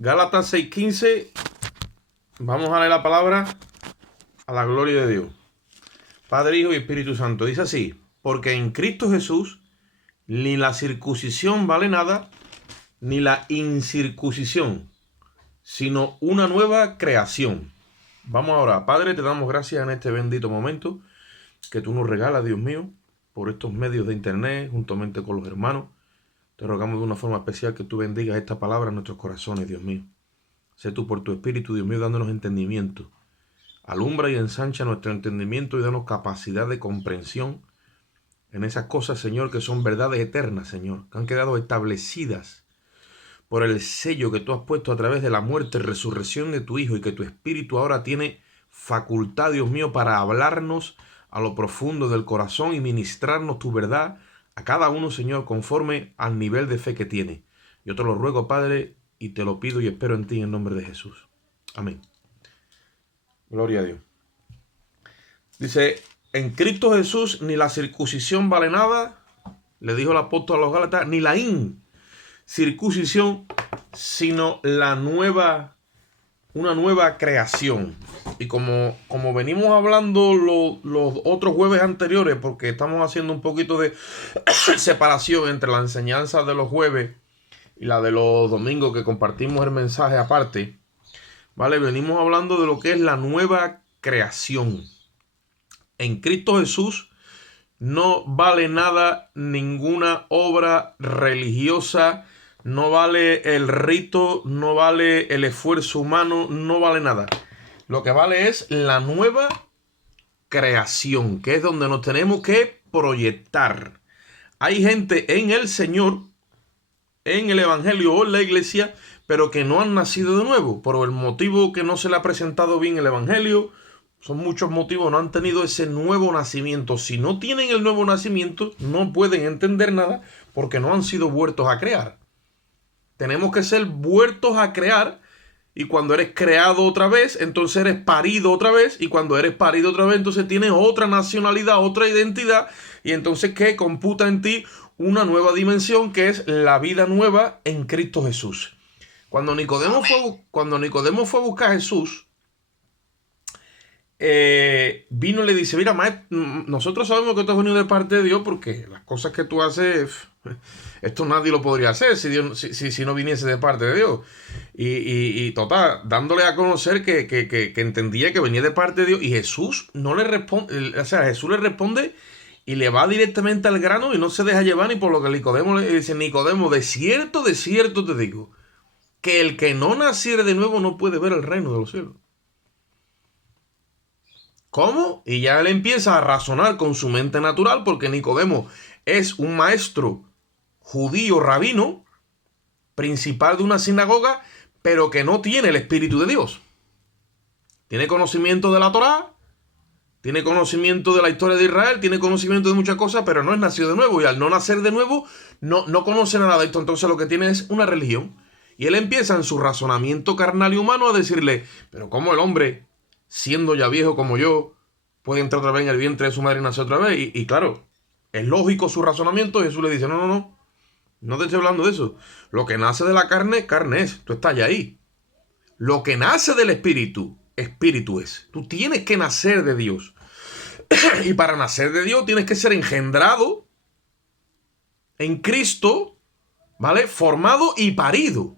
Gálatas 6:15. Vamos a leer la palabra a la gloria de Dios. Padre, Hijo y Espíritu Santo. Dice así: porque en Cristo Jesús ni la circuncisión vale nada, ni la incircuncisión, sino una nueva creación. Vamos ahora. Padre, te damos gracias en este bendito momento que tú nos regalas, Dios mío, por estos medios de internet, juntamente con los hermanos. Te rogamos de una forma especial que tú bendigas esta palabra en nuestros corazones, Dios mío. Sé tú por tu Espíritu, Dios mío, dándonos entendimiento. Alumbra y ensancha nuestro entendimiento y danos capacidad de comprensión en esas cosas, Señor, que son verdades eternas, Señor, que han quedado establecidas por el sello que tú has puesto a través de la muerte y resurrección de tu Hijo, y que tu Espíritu ahora tiene facultad, Dios mío, para hablarnos a lo profundo del corazón y ministrarnos tu verdad a cada uno, Señor, conforme al nivel de fe que tiene. Yo te lo ruego, Padre, y te lo pido y espero en ti en nombre de Jesús. Amén. Gloria a Dios. Dice: en Cristo Jesús ni la circuncisión vale nada, le dijo el apóstol a los Gálatas, ni la incircuncisión, sino una nueva creación. Y como venimos hablando los otros jueves anteriores, porque estamos haciendo un poquito de separación entre la enseñanza de los jueves y la de los domingos, que compartimos el mensaje aparte, ¿vale? Venimos hablando de lo que es la nueva creación. En Cristo Jesús no vale nada ninguna obra religiosa, no vale el rito, no vale el esfuerzo humano, no vale nada. Lo que vale es la nueva creación, que es donde nos tenemos que proyectar. Hay gente en el Señor, en el Evangelio o en la iglesia, pero que no han nacido de nuevo, por el motivo que no se le ha presentado bien el Evangelio. Son muchos motivos, no han tenido ese nuevo nacimiento. Si no tienen el nuevo nacimiento, no pueden entender nada, porque no han sido vueltos a crear. Tenemos que ser vueltos a crear, y cuando eres creado otra vez, entonces eres parido otra vez, y cuando eres parido otra vez, entonces tienes otra nacionalidad, otra identidad, y entonces ¿qué? Computa en ti una nueva dimensión, que es la vida nueva en Cristo Jesús. Cuando Nicodemo fue a buscar a Jesús, vino y le dice: mira, maestro, nosotros sabemos que tú has venido de parte de Dios, porque las cosas que tú haces, esto nadie lo podría hacer si no viniese de parte de Dios. Y total, dándole a conocer que entendía que venía de parte de Dios. Y Jesús no le responde, o sea, Jesús le responde y le va directamente al grano y no se deja llevar ni por lo que Nicodemo le dice: Nicodemo, de cierto te digo, que el que no naciere de nuevo no puede ver el reino de los cielos. ¿Cómo? Y ya él empieza a razonar con su mente natural, porque Nicodemo es un maestro judío rabino, principal de una sinagoga, pero que no tiene el Espíritu de Dios. Tiene conocimiento de la Torá, tiene conocimiento de la historia de Israel, tiene conocimiento de muchas cosas, pero no es nacido de nuevo. Y al no nacer de nuevo, no conoce nada de esto. Entonces lo que tiene es una religión. Y él empieza en su razonamiento carnal y humano a decirle: pero ¿cómo el hombre, siendo ya viejo como yo, puede entrar otra vez en el vientre de su madre y nacer otra vez? Y claro, es lógico su razonamiento. Y Jesús le dice: no te estoy hablando de eso. Lo que nace de la carne, carne es. Tú estás ya ahí. Lo que nace del espíritu, espíritu es. Tú tienes que nacer de Dios. Y para nacer de Dios tienes que ser engendrado en Cristo, ¿vale? Formado y parido.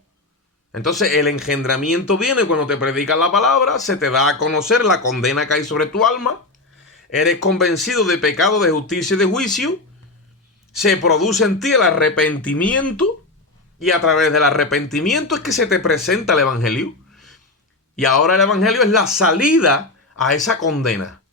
Entonces el engendramiento viene cuando te predican la palabra, se te da a conocer la condena que hay sobre tu alma, eres convencido de pecado, de justicia y de juicio, se produce en ti el arrepentimiento, y a través del arrepentimiento es que se te presenta el Evangelio. Y ahora el Evangelio es la salida a esa condena.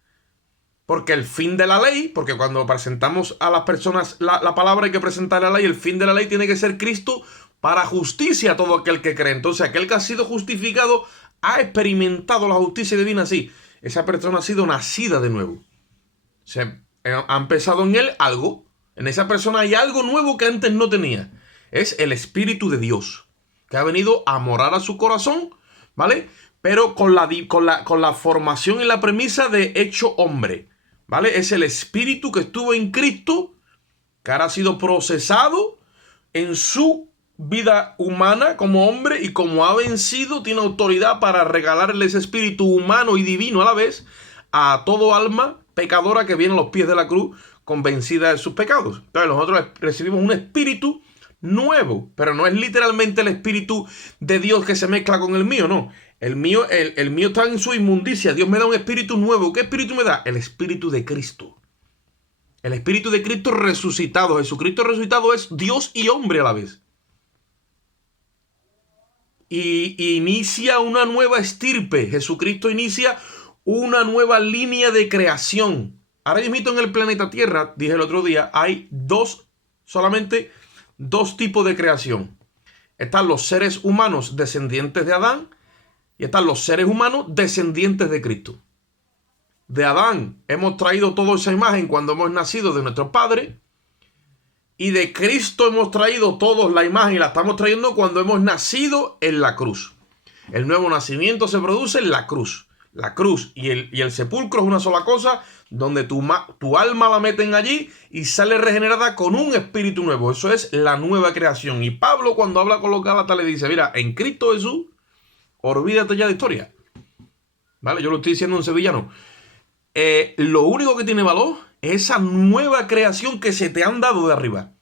Porque el fin de la ley, porque cuando presentamos a las personas la palabra hay que presentar la ley, el fin de la ley tiene que ser Cristo para justicia a todo aquel que cree. Entonces aquel que ha sido justificado ha experimentado la justicia divina, sí. Esa persona ha sido nacida de nuevo. Ha empezado en él algo. En esa persona hay algo nuevo que antes no tenía. Es el Espíritu de Dios, que ha venido a morar a su corazón, ¿vale? Pero con la formación y la premisa de hecho hombre, ¿vale? Es el Espíritu que estuvo en Cristo, que ahora ha sido procesado en su vida humana como hombre y como ha vencido, tiene autoridad para regalarle ese espíritu humano y divino a la vez a todo alma pecadora que viene a los pies de la cruz convencida de sus pecados. Entonces nosotros recibimos un espíritu nuevo, pero no es literalmente el espíritu de Dios que se mezcla con el mío, no. El mío está en su inmundicia. Dios me da un espíritu nuevo. ¿Qué espíritu me da? El espíritu de Cristo. El espíritu de Cristo resucitado. Jesucristo resucitado es Dios y hombre a la vez. Y inicia una nueva estirpe. Jesucristo inicia una nueva línea de creación. Ahora mismo en el planeta Tierra, dije el otro día, hay solamente dos tipos de creación. Están los seres humanos descendientes de Adán y están los seres humanos descendientes de Cristo. De Adán hemos traído toda esa imagen cuando hemos nacido de nuestro padre. Y de Cristo hemos traído todos la imagen y la estamos trayendo cuando hemos nacido en la cruz. El nuevo nacimiento se produce en la cruz. La cruz y el sepulcro es una sola cosa, donde tu alma la meten allí y sale regenerada con un espíritu nuevo. Eso es la nueva creación. Y Pablo, cuando habla con los Gálatas, le dice, mira, en Cristo Jesús, olvídate ya de historia. ¿Vale? Yo lo estoy diciendo en sevillano. Lo único que tiene valor es esa nueva creación que se te han dado de arriba.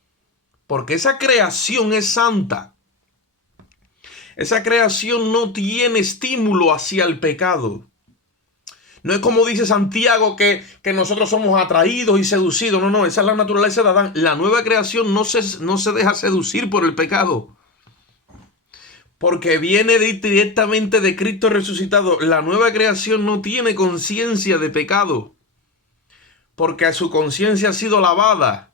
Porque esa creación es santa. Esa creación no tiene estímulo hacia el pecado. No es como dice Santiago que nosotros somos atraídos y seducidos. No, esa es la naturaleza de Adán. La nueva creación no se deja seducir por el pecado. Porque viene directamente de Cristo resucitado. La nueva creación no tiene conciencia de pecado. Porque su conciencia ha sido lavada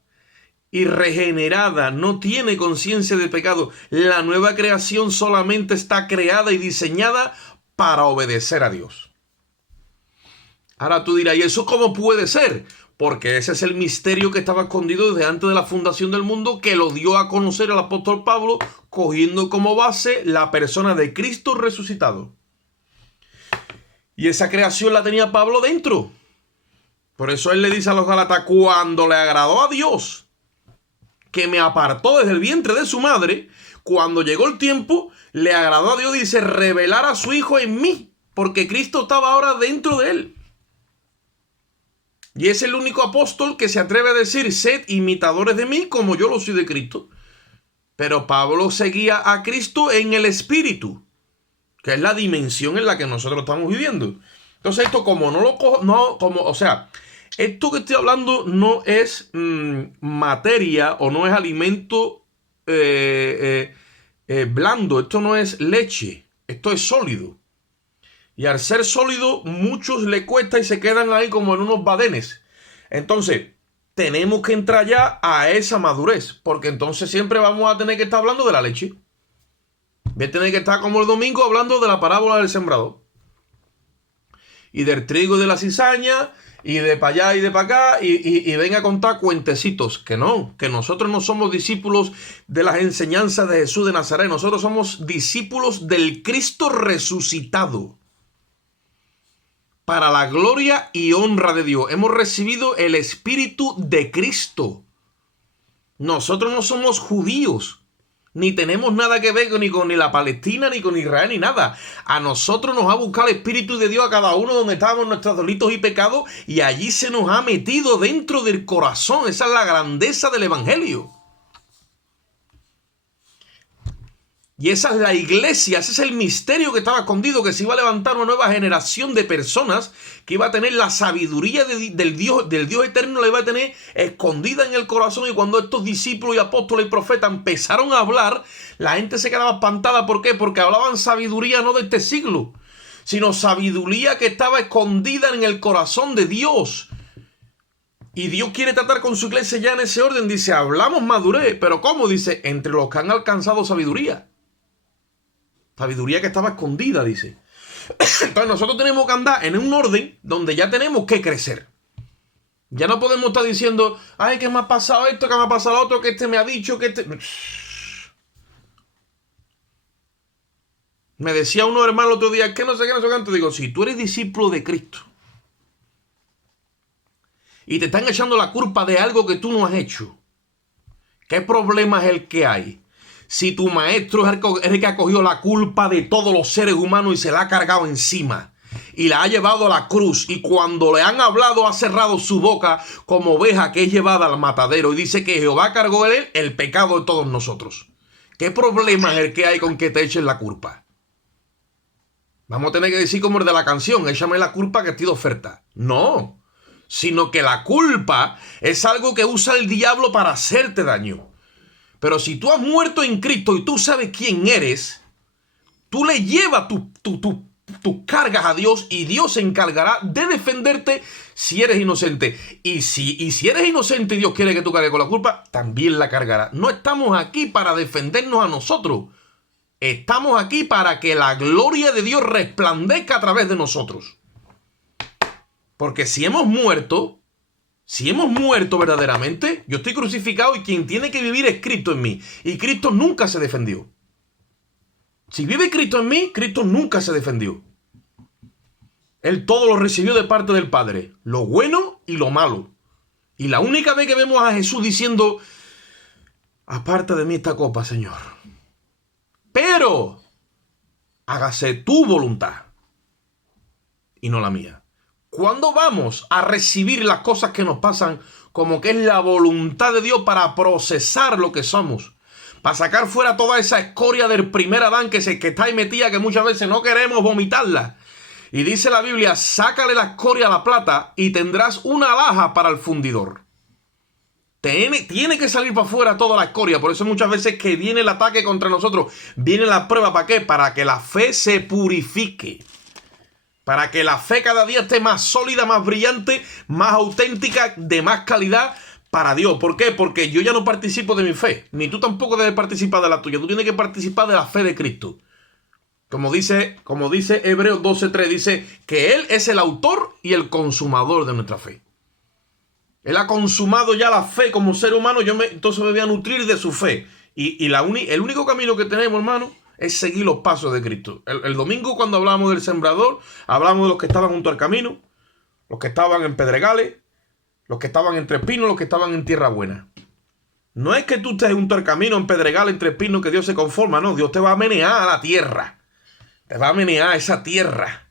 y regenerada. No tiene conciencia de pecado. La nueva creación solamente está creada y diseñada para obedecer a Dios. Ahora tú dirás, ¿y eso cómo puede ser? Porque ese es el misterio que estaba escondido desde antes de la fundación del mundo, que lo dio a conocer el apóstol Pablo, cogiendo como base la persona de Cristo resucitado. Y esa creación la tenía Pablo dentro. Por eso él le dice a los Gálatas, cuando le agradó a Dios, que me apartó desde el vientre de su madre, cuando llegó el tiempo, le agradó a Dios, dice, revelar a su Hijo en mí, porque Cristo estaba ahora dentro de él. Y es el único apóstol que se atreve a decir, sed imitadores de mí como yo lo soy de Cristo. Pero Pablo seguía a Cristo en el Espíritu, que es la dimensión en la que nosotros estamos viviendo. Entonces esto esto que estoy hablando no es materia o no es alimento blando. Esto no es leche, esto es sólido. Y al ser sólido, muchos le cuesta y se quedan ahí como en unos badenes. Entonces, tenemos que entrar ya a esa madurez, porque entonces siempre vamos a tener que estar hablando de la leche. Voy a tener que estar como el domingo hablando de la parábola del sembrador. Y del trigo y de la cizaña, y de para allá y de para acá, y venga a contar cuentecitos. Que no, que nosotros no somos discípulos de las enseñanzas de Jesús de Nazaret. Nosotros somos discípulos del Cristo resucitado. Para la gloria y honra de Dios. Hemos recibido el Espíritu de Cristo. Nosotros no somos judíos. Ni tenemos nada que ver ni con la Palestina, ni con Israel, ni nada. A nosotros nos ha buscado el Espíritu de Dios a cada uno donde estábamos nuestros delitos y pecados. Y allí se nos ha metido dentro del corazón. Esa es la grandeza del Evangelio. Y esa es la iglesia, ese es el misterio que estaba escondido, que se iba a levantar una nueva generación de personas que iba a tener la sabiduría del Dios eterno, la iba a tener escondida en el corazón. Y cuando estos discípulos y apóstoles y profetas empezaron a hablar, la gente se quedaba espantada. ¿Por qué? Porque hablaban sabiduría no de este siglo, sino sabiduría que estaba escondida en el corazón de Dios. Y Dios quiere tratar con su iglesia ya en ese orden. Dice, hablamos madurez, pero ¿cómo? Dice, entre los que han alcanzado sabiduría. Sabiduría que estaba escondida, dice. Entonces nosotros tenemos que andar en un orden donde ya tenemos que crecer. Ya no podemos estar diciendo, ay, que me ha pasado esto, que me ha pasado lo otro, que este me ha dicho, que este... Me decía uno hermano el otro día, que no sé qué, no sé cuánto. Digo, si tú eres discípulo de Cristo y te están echando la culpa de algo que tú no has hecho, ¿qué problema es el que hay? si tu maestro es el que ha cogido la culpa de todos los seres humanos y se la ha cargado encima y la ha llevado a la cruz, y cuando le han hablado ha cerrado su boca como oveja que es llevada al matadero, y dice que Jehová cargó en él el pecado de todos nosotros? ¿Qué problema es el que hay con que te echen la culpa? Vamos a tener que decir como el de la canción, échame la culpa que estoy de oferta. No, sino que la culpa es algo que usa el diablo para hacerte daño. Pero si tú has muerto en Cristo y tú sabes quién eres, tú le llevas tus cargas a Dios, y Dios se encargará de defenderte si eres inocente. Y si eres inocente y Dios quiere que tú cargues con la culpa, también la cargará. No estamos aquí para defendernos a nosotros. Estamos aquí para que la gloria de Dios resplandezca a través de nosotros. Porque si hemos muerto verdaderamente, yo estoy crucificado y quien tiene que vivir es Cristo en mí. Y Cristo nunca se defendió. Si vive Cristo en mí, Cristo nunca se defendió. Él todo lo recibió de parte del Padre, lo bueno y lo malo. Y la única vez que vemos a Jesús diciendo, aparte de mí esta copa, Señor, pero hágase tu voluntad y no la mía. ¿Cuándo vamos a recibir las cosas que nos pasan como que es la voluntad de Dios para procesar lo que somos? Para sacar fuera toda esa escoria del primer Adán que está ahí metida, que muchas veces no queremos vomitarla. Y dice la Biblia, sácale la escoria a la plata y tendrás una alhaja para el fundidor. Tiene que salir para afuera toda la escoria. Por eso muchas veces que viene el ataque contra nosotros, viene la prueba. ¿Para qué? Para que la fe se purifique. Para que la fe cada día esté más sólida, más brillante, más auténtica, de más calidad para Dios. ¿Por qué? Porque yo ya no participo de mi fe. Ni tú tampoco debes participar de la tuya. Tú tienes que participar de la fe de Cristo. Como dice Hebreos 12:3, dice que Él es el autor y el consumador de nuestra fe. Él ha consumado ya la fe como ser humano, entonces me voy a nutrir de su fe. Y el único camino que tenemos, hermano, es seguir los pasos de Cristo. El domingo, cuando hablamos del sembrador, hablamos de los que estaban junto al camino, los que estaban en pedregales, los que estaban entre espinos, los que estaban en tierra buena. No es que tú estés junto al camino, en pedregal, entre espinos, que Dios se conforma. No, Dios te va a menear a la tierra. Te va a menear a esa tierra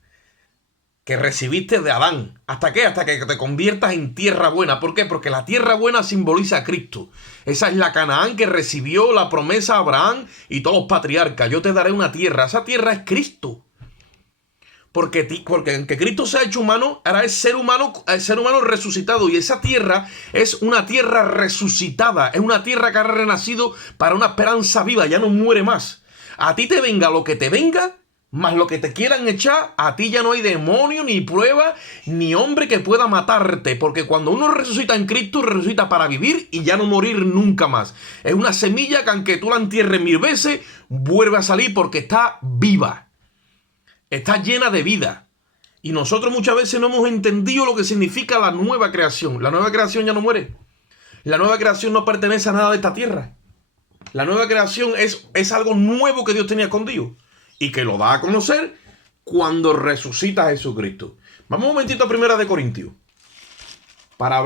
que recibiste de Adán. ¿Hasta qué? Hasta que te conviertas en tierra buena. ¿Por qué? Porque la tierra buena simboliza a Cristo. Esa es la Canaán que recibió la promesa a Abraham y todos los patriarcas. Yo te daré una tierra. Esa tierra es Cristo. Porque aunque Cristo se ha hecho humano, ahora es ser humano resucitado. Y esa tierra es una tierra resucitada. Es una tierra que ha renacido para una esperanza viva. Ya no muere más. A ti te venga lo que te venga, más lo que te quieran echar, a ti ya no hay demonio, ni prueba, ni hombre que pueda matarte. Porque cuando uno resucita en Cristo, resucita para vivir y ya no morir nunca más. Es una semilla que aunque tú la entierres 1000 veces, vuelve a salir porque está viva. Está llena de vida. Y nosotros muchas veces no hemos entendido lo que significa la nueva creación. La nueva creación ya no muere. La nueva creación no pertenece a nada de esta tierra. La nueva creación es algo nuevo que Dios tenía escondido. Y que lo da a conocer cuando resucita a Jesucristo. Vamos un momentito a 1 Corintios. Para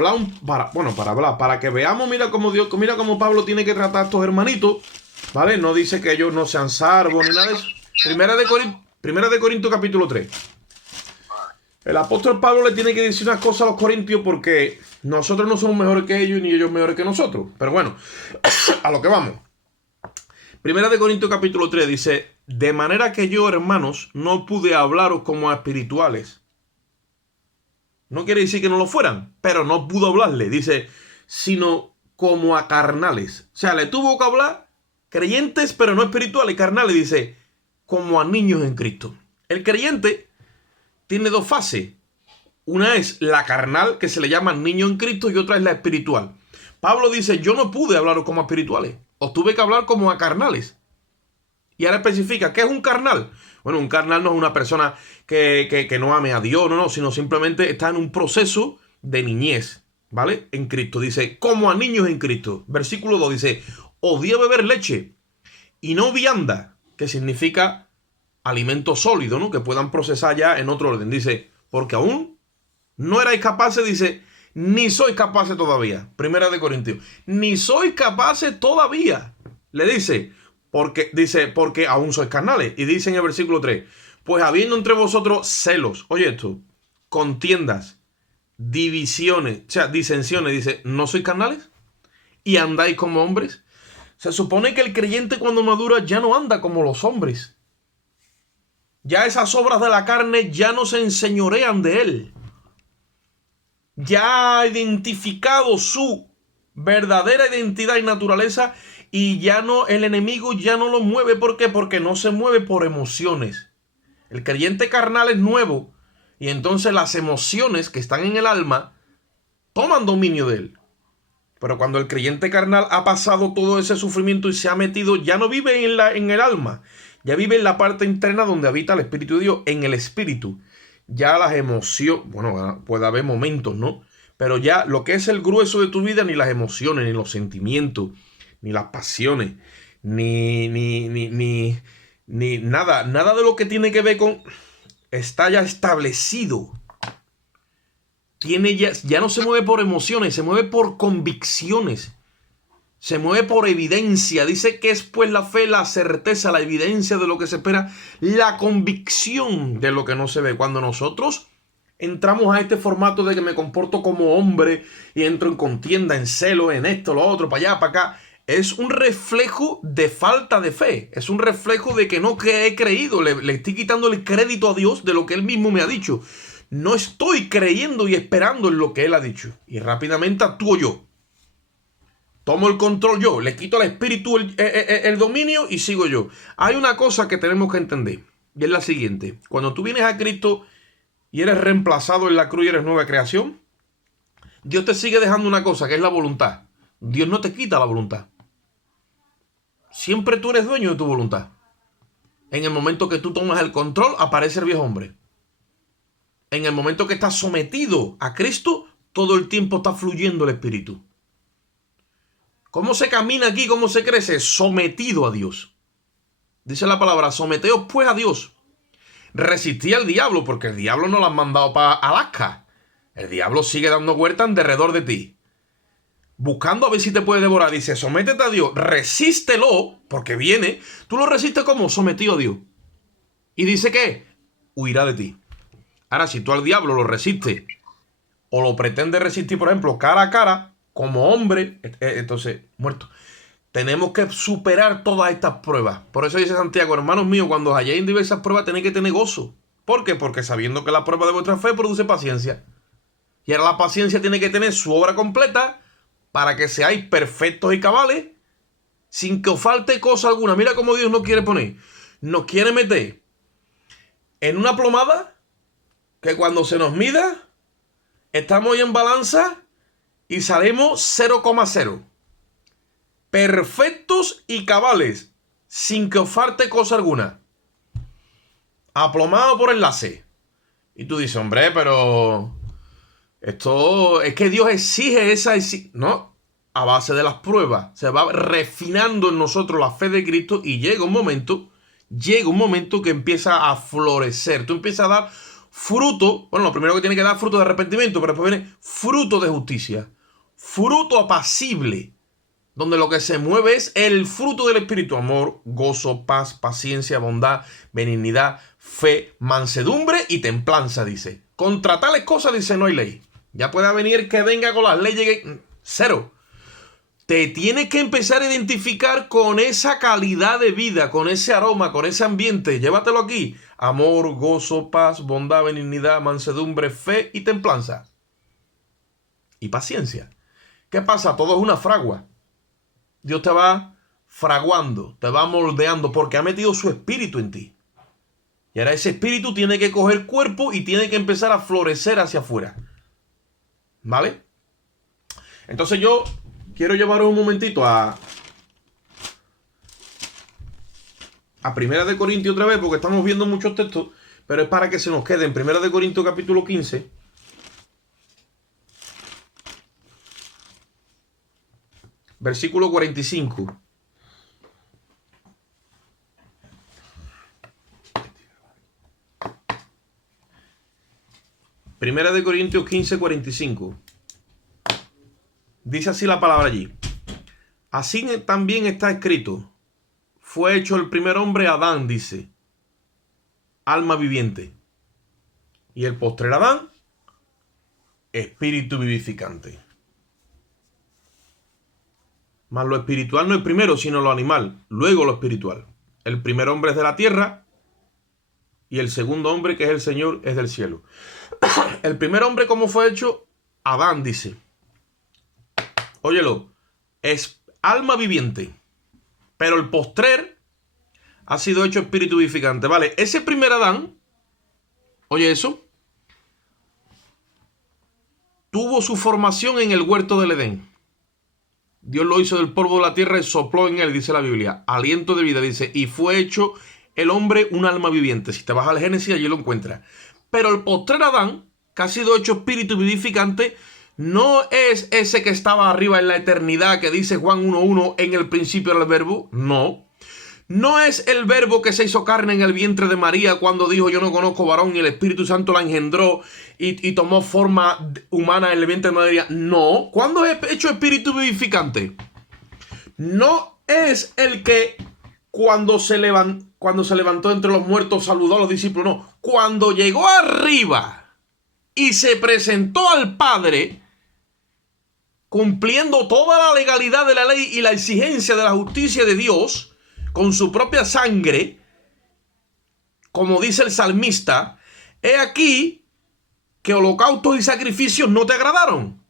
que veamos, mira cómo Pablo tiene que tratar a estos hermanitos. ¿Vale? No dice que ellos no sean salvos ni nada de eso. 1 Corintios capítulo 3. El apóstol Pablo le tiene que decir unas cosas a los corintios porque nosotros no somos mejores que ellos ni ellos mejores que nosotros. Pero bueno, a lo que vamos. 1 Corintios capítulo 3 dice: de manera que yo, hermanos, no pude hablaros como a espirituales. No quiere decir que no lo fueran, pero no pudo hablarle. Dice, sino como a carnales. O sea, le tuvo que hablar creyentes, pero no espirituales. Carnales, dice, como a niños en Cristo. El creyente tiene dos fases. Una es la carnal, que se le llama niño en Cristo, y otra es la espiritual. Pablo dice, yo no pude hablaros como a espirituales. Os tuve que hablar como a carnales. Y ahora especifica, ¿qué es un carnal? Bueno, un carnal no es una persona que no ame a Dios, no, sino simplemente está en un proceso de niñez, ¿vale? En Cristo. Dice, como a niños en Cristo. Versículo 2 dice, os di a beber leche y no vianda, que significa alimento sólido, ¿no? Que puedan procesar ya en otro orden. Dice, porque aún no erais capaces, dice, ni sois capaces todavía. 1 Corintios. Ni sois capaces todavía. Le dice, Porque dice, porque aún sois carnales. Y dice en el versículo 3, pues habiendo entre vosotros celos, oye esto, contiendas, divisiones, o sea, disensiones, dice, ¿no sois carnales? ¿Y andáis como hombres? Se supone que el creyente cuando madura ya no anda como los hombres. Ya esas obras de la carne ya no se enseñorean de él. Ya ha identificado su verdadera identidad y naturaleza y ya no, el enemigo ya no lo mueve. ¿Por qué? Porque no se mueve por emociones. El creyente carnal es nuevo y entonces las emociones que están en el alma toman dominio de él. Pero cuando el creyente carnal ha pasado todo ese sufrimiento y se ha metido, ya no vive en el alma, ya vive en la parte interna donde habita el Espíritu de Dios, en el Espíritu. Ya las emociones, bueno, puede haber momentos, ¿no? Pero ya lo que es el grueso de tu vida, ni las emociones, ni los sentimientos, ni las pasiones, ni nada de lo que tiene que ver con, está ya establecido. Ya no se mueve por emociones, se mueve por convicciones, se mueve por evidencia. Dice que es pues la fe, la certeza, la evidencia de lo que se espera, la convicción de lo que no se ve. Cuando nosotros entramos a este formato de que me comporto como hombre y entro en contienda, en celo, en esto, lo otro, para allá, para acá, es un reflejo de falta de fe. Es un reflejo de que no he creído. Le estoy quitando el crédito a Dios de lo que Él mismo me ha dicho. No estoy creyendo y esperando en lo que Él ha dicho. Y rápidamente actúo yo. Tomo el control yo. Le quito al espíritu el dominio y sigo yo. Hay una cosa que tenemos que entender. Y es la siguiente. Cuando tú vienes a Cristo y eres reemplazado en la cruz y eres nueva creación, Dios te sigue dejando una cosa que es la voluntad. Dios no te quita la voluntad. Siempre tú eres dueño de tu voluntad. En el momento que tú tomas el control, aparece el viejo hombre. En el momento que estás sometido a Cristo, todo el tiempo está fluyendo el Espíritu. ¿Cómo se camina aquí? ¿Cómo se crece? Sometido a Dios. Dice la palabra, someteos pues a Dios. Resistí al diablo, porque el diablo no lo han mandado para Alaska. El diablo sigue dando vueltas alrededor de ti, buscando a ver si te puede devorar. Dice, sométete a Dios, resístelo, porque viene. Tú lo resistes como sometido a Dios. Y dice que huirá de ti. Ahora, si tú al diablo lo resistes o lo pretendes resistir, por ejemplo, cara a cara, como hombre, entonces, muerto. Tenemos que superar todas estas pruebas. Por eso dice Santiago, hermanos míos, cuando os halléis en diversas pruebas tenéis que tener gozo. ¿Por qué? Porque sabiendo que la prueba de vuestra fe produce paciencia. Y ahora la paciencia tiene que tener su obra completa para que seáis perfectos y cabales sin que os falte cosa alguna. Mira cómo Dios nos quiere poner. Nos quiere meter en una plomada que cuando se nos mida, estamos ahí en balanza y salimos 0,0. Perfectos y cabales, sin que os falte cosa alguna. Aplomado por enlace. Y tú dices, hombre, pero esto es que Dios exige esa... No, a base de las pruebas. Se va refinando en nosotros la fe de Cristo y llega un momento que empieza a florecer. Tú empiezas a dar fruto. Bueno, lo primero que tiene que dar fruto de arrepentimiento, pero después viene fruto de justicia. Fruto apacible, donde lo que se mueve es el fruto del Espíritu: amor, gozo, paz, paciencia, bondad, benignidad, fe, mansedumbre y templanza, dice. Contra tales cosas, dice, no hay ley. Ya pueda venir que venga con las leyes, cero. Te tienes que empezar a identificar con esa calidad de vida, con ese aroma, con ese ambiente. Llévatelo aquí. Amor, gozo, paz, bondad, benignidad, mansedumbre, fe y templanza. Y paciencia. ¿Qué pasa? Todo es una fragua. Dios te va fraguando, te va moldeando, porque ha metido su espíritu en ti. Y ahora ese espíritu tiene que coger cuerpo y tiene que empezar a florecer hacia afuera. ¿Vale? Entonces yo quiero llevaros un momentito a Primera de Corintios otra vez, porque estamos viendo muchos textos, pero es para que se nos quede en Primera de Corintios capítulo 15. Versículo 45. Primera de Corintios 15, 45. Dice así la palabra allí. Así también está escrito: fue hecho el primer hombre? Adán, dice. Alma viviente. Y el postrer Adán, espíritu vivificante. Más lo espiritual no es primero, sino lo animal. Luego lo espiritual. El primer hombre es de la tierra y el segundo hombre, que es el Señor, es del cielo. El primer hombre, ¿cómo fue hecho? Adán, dice. Óyelo, es alma viviente. Pero el postrer ha sido hecho espíritu vivificante. Vale, ese primer Adán, oye eso, tuvo su formación en el huerto del Edén. Dios lo hizo del polvo de la tierra y sopló en él, dice la Biblia. Aliento de vida, dice. Y fue hecho el hombre un alma viviente. Si te vas al Génesis, allí lo encuentras. Pero el postrer Adán, que ha sido hecho espíritu vivificante, no es ese que estaba arriba en la eternidad, que dice Juan 1:1, en el principio era el verbo. No. No es el verbo que se hizo carne en el vientre de María cuando dijo yo no conozco varón y el Espíritu Santo la engendró y tomó forma humana en el vientre de María. No. ¿Cuándo es hecho espíritu vivificante? No es el que cuando se levantó entre los muertos saludó a los discípulos. No. Cuando llegó arriba y se presentó al Padre, cumpliendo toda la legalidad de la ley y la exigencia de la justicia de Dios, con su propia sangre, como dice el salmista, he aquí que holocaustos y sacrificios no te agradaron.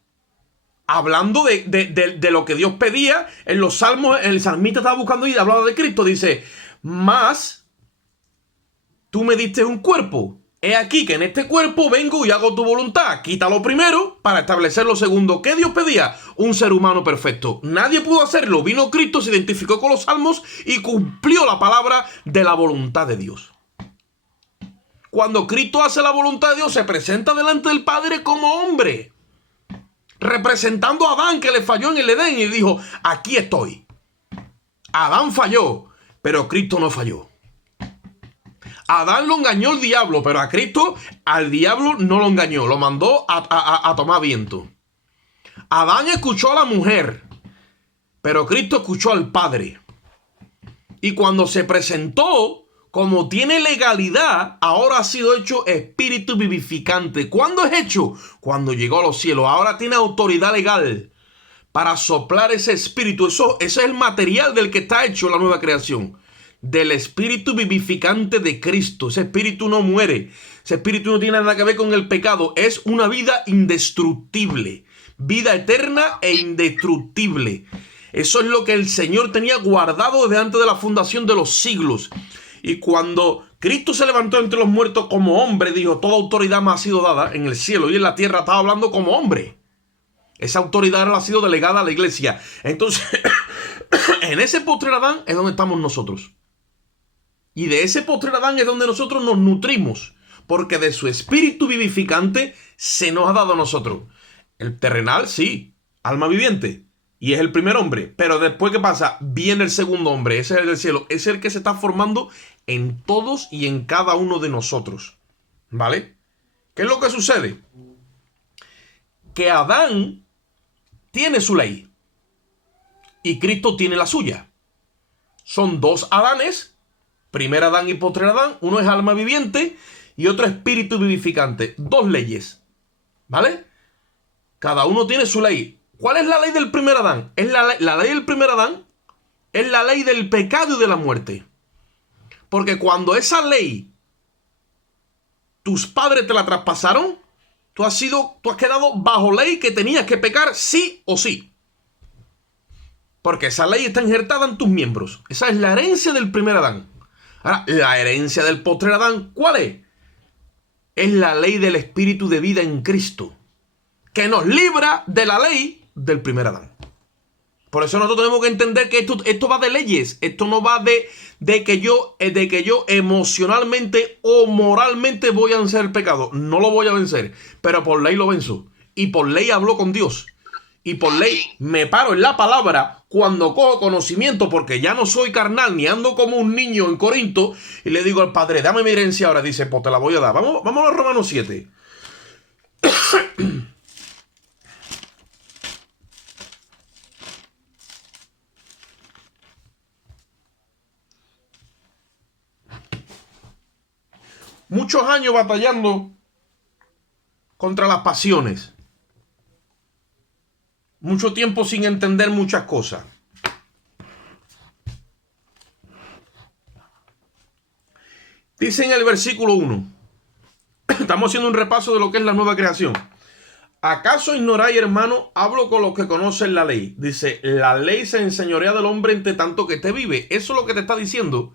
Hablando de lo que Dios pedía, en los salmos, el salmista estaba buscando y hablaba de Cristo, dice, mas tú me diste un cuerpo. He aquí que en este cuerpo vengo y hago tu voluntad. Quítalo primero para establecer lo segundo. ¿Qué Dios pedía? Un ser humano perfecto. Nadie pudo hacerlo. Vino Cristo, se identificó con los salmos y cumplió la palabra de la voluntad de Dios. Cuando Cristo hace la voluntad de Dios, se presenta delante del Padre como hombre, representando a Adán, que le falló en el Edén, y dijo, aquí estoy. Adán falló, pero Cristo no falló. Adán lo engañó el diablo, pero a Cristo, al diablo no lo engañó, lo mandó a tomar viento. Adán escuchó a la mujer, pero Cristo escuchó al Padre. Y cuando se presentó, como tiene legalidad, ahora ha sido hecho espíritu vivificante. ¿Cuándo es hecho? Cuando llegó a los cielos. Ahora tiene autoridad legal para soplar ese espíritu. Ese es el material del que está hecho la nueva creación. Del espíritu vivificante de Cristo. Ese espíritu no muere. Ese espíritu no tiene nada que ver con el pecado. Es una vida indestructible. Vida eterna e indestructible. Eso es lo que el Señor tenía guardado desde antes de la fundación de los siglos. Y cuando Cristo se levantó entre los muertos como hombre, dijo, toda autoridad me ha sido dada en el cielo y en la tierra. Estaba hablando como hombre. Esa autoridad ha sido delegada a la iglesia. Entonces, en ese postrer Adán es donde estamos nosotros. Y de ese postrer Adán es donde nosotros nos nutrimos, porque de su espíritu vivificante se nos ha dado a nosotros. El terrenal, sí, alma viviente, y es el primer hombre. Pero después, ¿qué pasa? Viene el segundo hombre, ese es el del cielo, es el que se está formando en todos y en cada uno de nosotros. ¿Vale? ¿Qué es lo que sucede? Que Adán tiene su ley y Cristo tiene la suya. Son dos Adanes. Primer Adán y postrer Adán. Uno es alma viviente y otro espíritu vivificante. Dos leyes. ¿Vale? Cada uno tiene su ley. ¿Cuál es la ley del primer Adán? La ley del primer Adán es la ley del pecado y de la muerte. Porque cuando esa ley tus padres te la traspasaron, tú has quedado bajo ley que tenías que pecar sí o sí. Porque esa ley está injertada en tus miembros. Esa es la herencia del primer Adán. Ahora, la herencia del postrer Adán, ¿cuál es? Es la ley del espíritu de vida en Cristo, que nos libra de la ley del primer Adán. Por eso nosotros tenemos que entender que esto va de leyes. Esto no va de que yo emocionalmente o moralmente voy a vencer el pecado. No lo voy a vencer, pero por ley lo venzo. Y por ley hablo con Dios. Y por ley me paro en la palabra cuando cojo conocimiento, porque ya no soy carnal ni ando como un niño en Corinto, y le digo al Padre, dame mi herencia ahora. Dice, pues te la voy a dar. Vamos a Romanos 7. muchos años batallando contra las pasiones. Mucho tiempo sin entender muchas cosas. Dice en el versículo 1. Estamos haciendo un repaso de lo que es la nueva creación. ¿Acaso ignoráis, hermano? Hablo con los que conocen la ley. Dice, la ley se enseñorea del hombre entre tanto que éste vive. Eso es lo que te está diciendo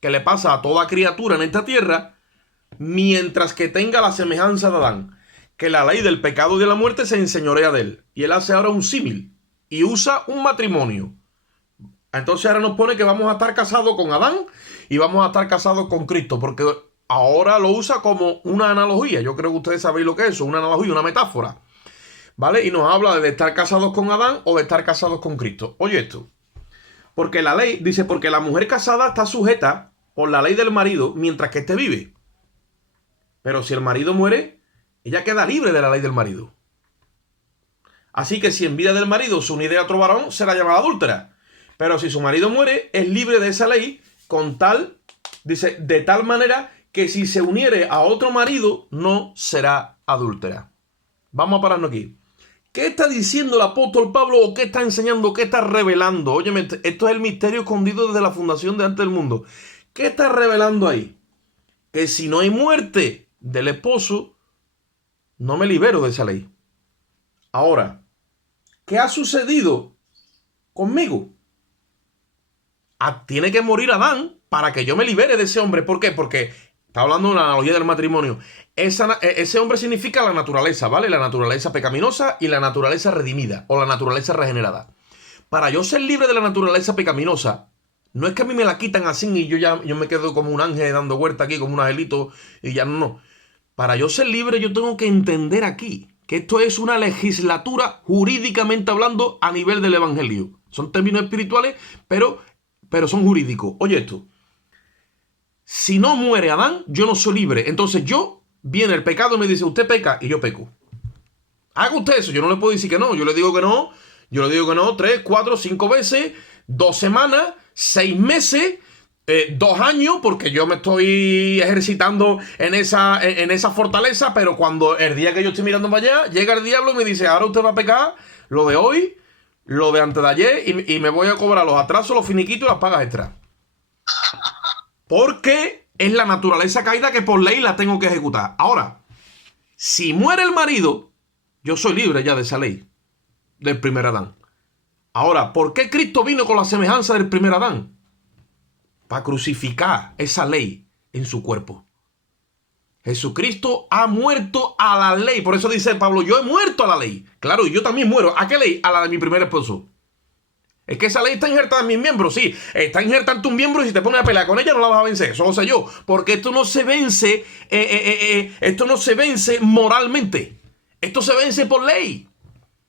que le pasa a toda criatura en esta tierra mientras que tenga la semejanza de Adán. Que la ley del pecado y de la muerte se enseñorea de él. Y él hace ahora un símil y usa un matrimonio. Entonces ahora nos pone que vamos a estar casados con Adán y vamos a estar casados con Cristo, porque ahora lo usa como una analogía. Yo creo que ustedes sabéis lo que es eso, una analogía, una metáfora. ¿Vale? Y nos habla de estar casados con Adán o de estar casados con Cristo. Oye esto. Porque la ley, dice, porque la mujer casada está sujeta por la ley del marido mientras que éste vive. Pero si el marido muere, ella queda libre de la ley del marido. Así que si en vida del marido se uniere a otro varón, será llamada adúltera. Pero si su marido muere, es libre de esa ley con tal, dice, de tal manera que si se uniere a otro marido, no será adúltera. Vamos a pararnos aquí. ¿Qué está diciendo el apóstol Pablo o qué está enseñando, qué está revelando? Óyeme, esto es el misterio escondido desde la fundación de antes del mundo. ¿Qué está revelando ahí? Que si no hay muerte del esposo, no me libero de esa ley. Ahora, ¿qué ha sucedido conmigo? Tiene que morir Adán para que yo me libere de ese hombre. ¿Por qué? Porque está hablando de una analogía del matrimonio. Ese hombre significa la naturaleza, ¿vale? La naturaleza pecaminosa y la naturaleza redimida o la naturaleza regenerada. Para yo ser libre de la naturaleza pecaminosa, no es que a mí me la quitan así y yo me quedo como un ángel dando vuelta aquí, como un angelito y ya no. Para yo ser libre yo tengo que entender aquí que esto es una legislatura jurídicamente hablando a nivel del evangelio. Son términos espirituales, pero son jurídicos. Oye esto. Si no muere Adán, yo no soy libre. Entonces viene el pecado y me dice, usted peca y yo peco. Haga usted eso. Yo no le puedo decir que no. Yo le digo que no. Yo le digo que no 3, 4, 5 veces, 2 semanas, 6 meses, 2 años, porque yo me estoy ejercitando en esa fortaleza, pero cuando el día que yo estoy mirando para allá, llega el diablo y me dice, ahora usted va a pecar lo de hoy, lo de antes de ayer, y me voy a cobrar los atrasos, los finiquitos y las pagas extras. Porque es la naturaleza caída que por ley la tengo que ejecutar. Ahora, si muere el marido, yo soy libre ya de esa ley, del primer Adán. Ahora, ¿por qué Cristo vino con la semejanza del primer Adán? Para crucificar esa ley en su cuerpo. Jesucristo ha muerto a la ley. Por eso dice Pablo, yo he muerto a la ley. Claro, y yo también muero. ¿A qué ley? A la de mi primer esposo. Es que esa ley está injertada en mis miembros, sí. Está injertada en tus miembros y si te pones a pelear con ella no la vas a vencer. Eso lo sé yo. Porque esto no se vence, esto no se vence moralmente. Esto se vence por ley.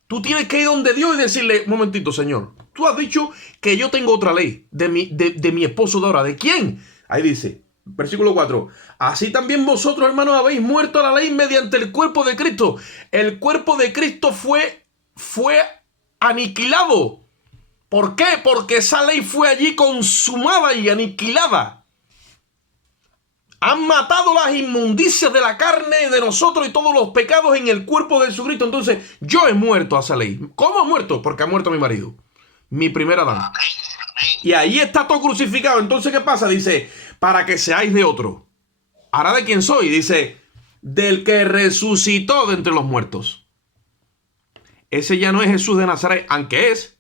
Tú tienes que ir donde Dios y decirle, un momentito, Señor. Tú has dicho que yo tengo otra ley de mi esposo de ahora. ¿De quién? Ahí dice, versículo 4. Así también vosotros, hermanos, habéis muerto a la ley mediante el cuerpo de Cristo. El cuerpo de Cristo fue aniquilado. ¿Por qué? Porque esa ley fue allí consumada y aniquilada. Han matado las inmundicias de la carne de nosotros y todos los pecados en el cuerpo de Jesucristo. Entonces, yo he muerto a esa ley. ¿Cómo he muerto? Porque ha muerto mi marido. Mi primer Adán. Y ahí está todo crucificado. Entonces, ¿qué pasa? Dice, para que seáis de otro. ¿Ahora de quién soy? Dice, del que resucitó de entre los muertos. Ese ya no es Jesús de Nazaret, aunque es.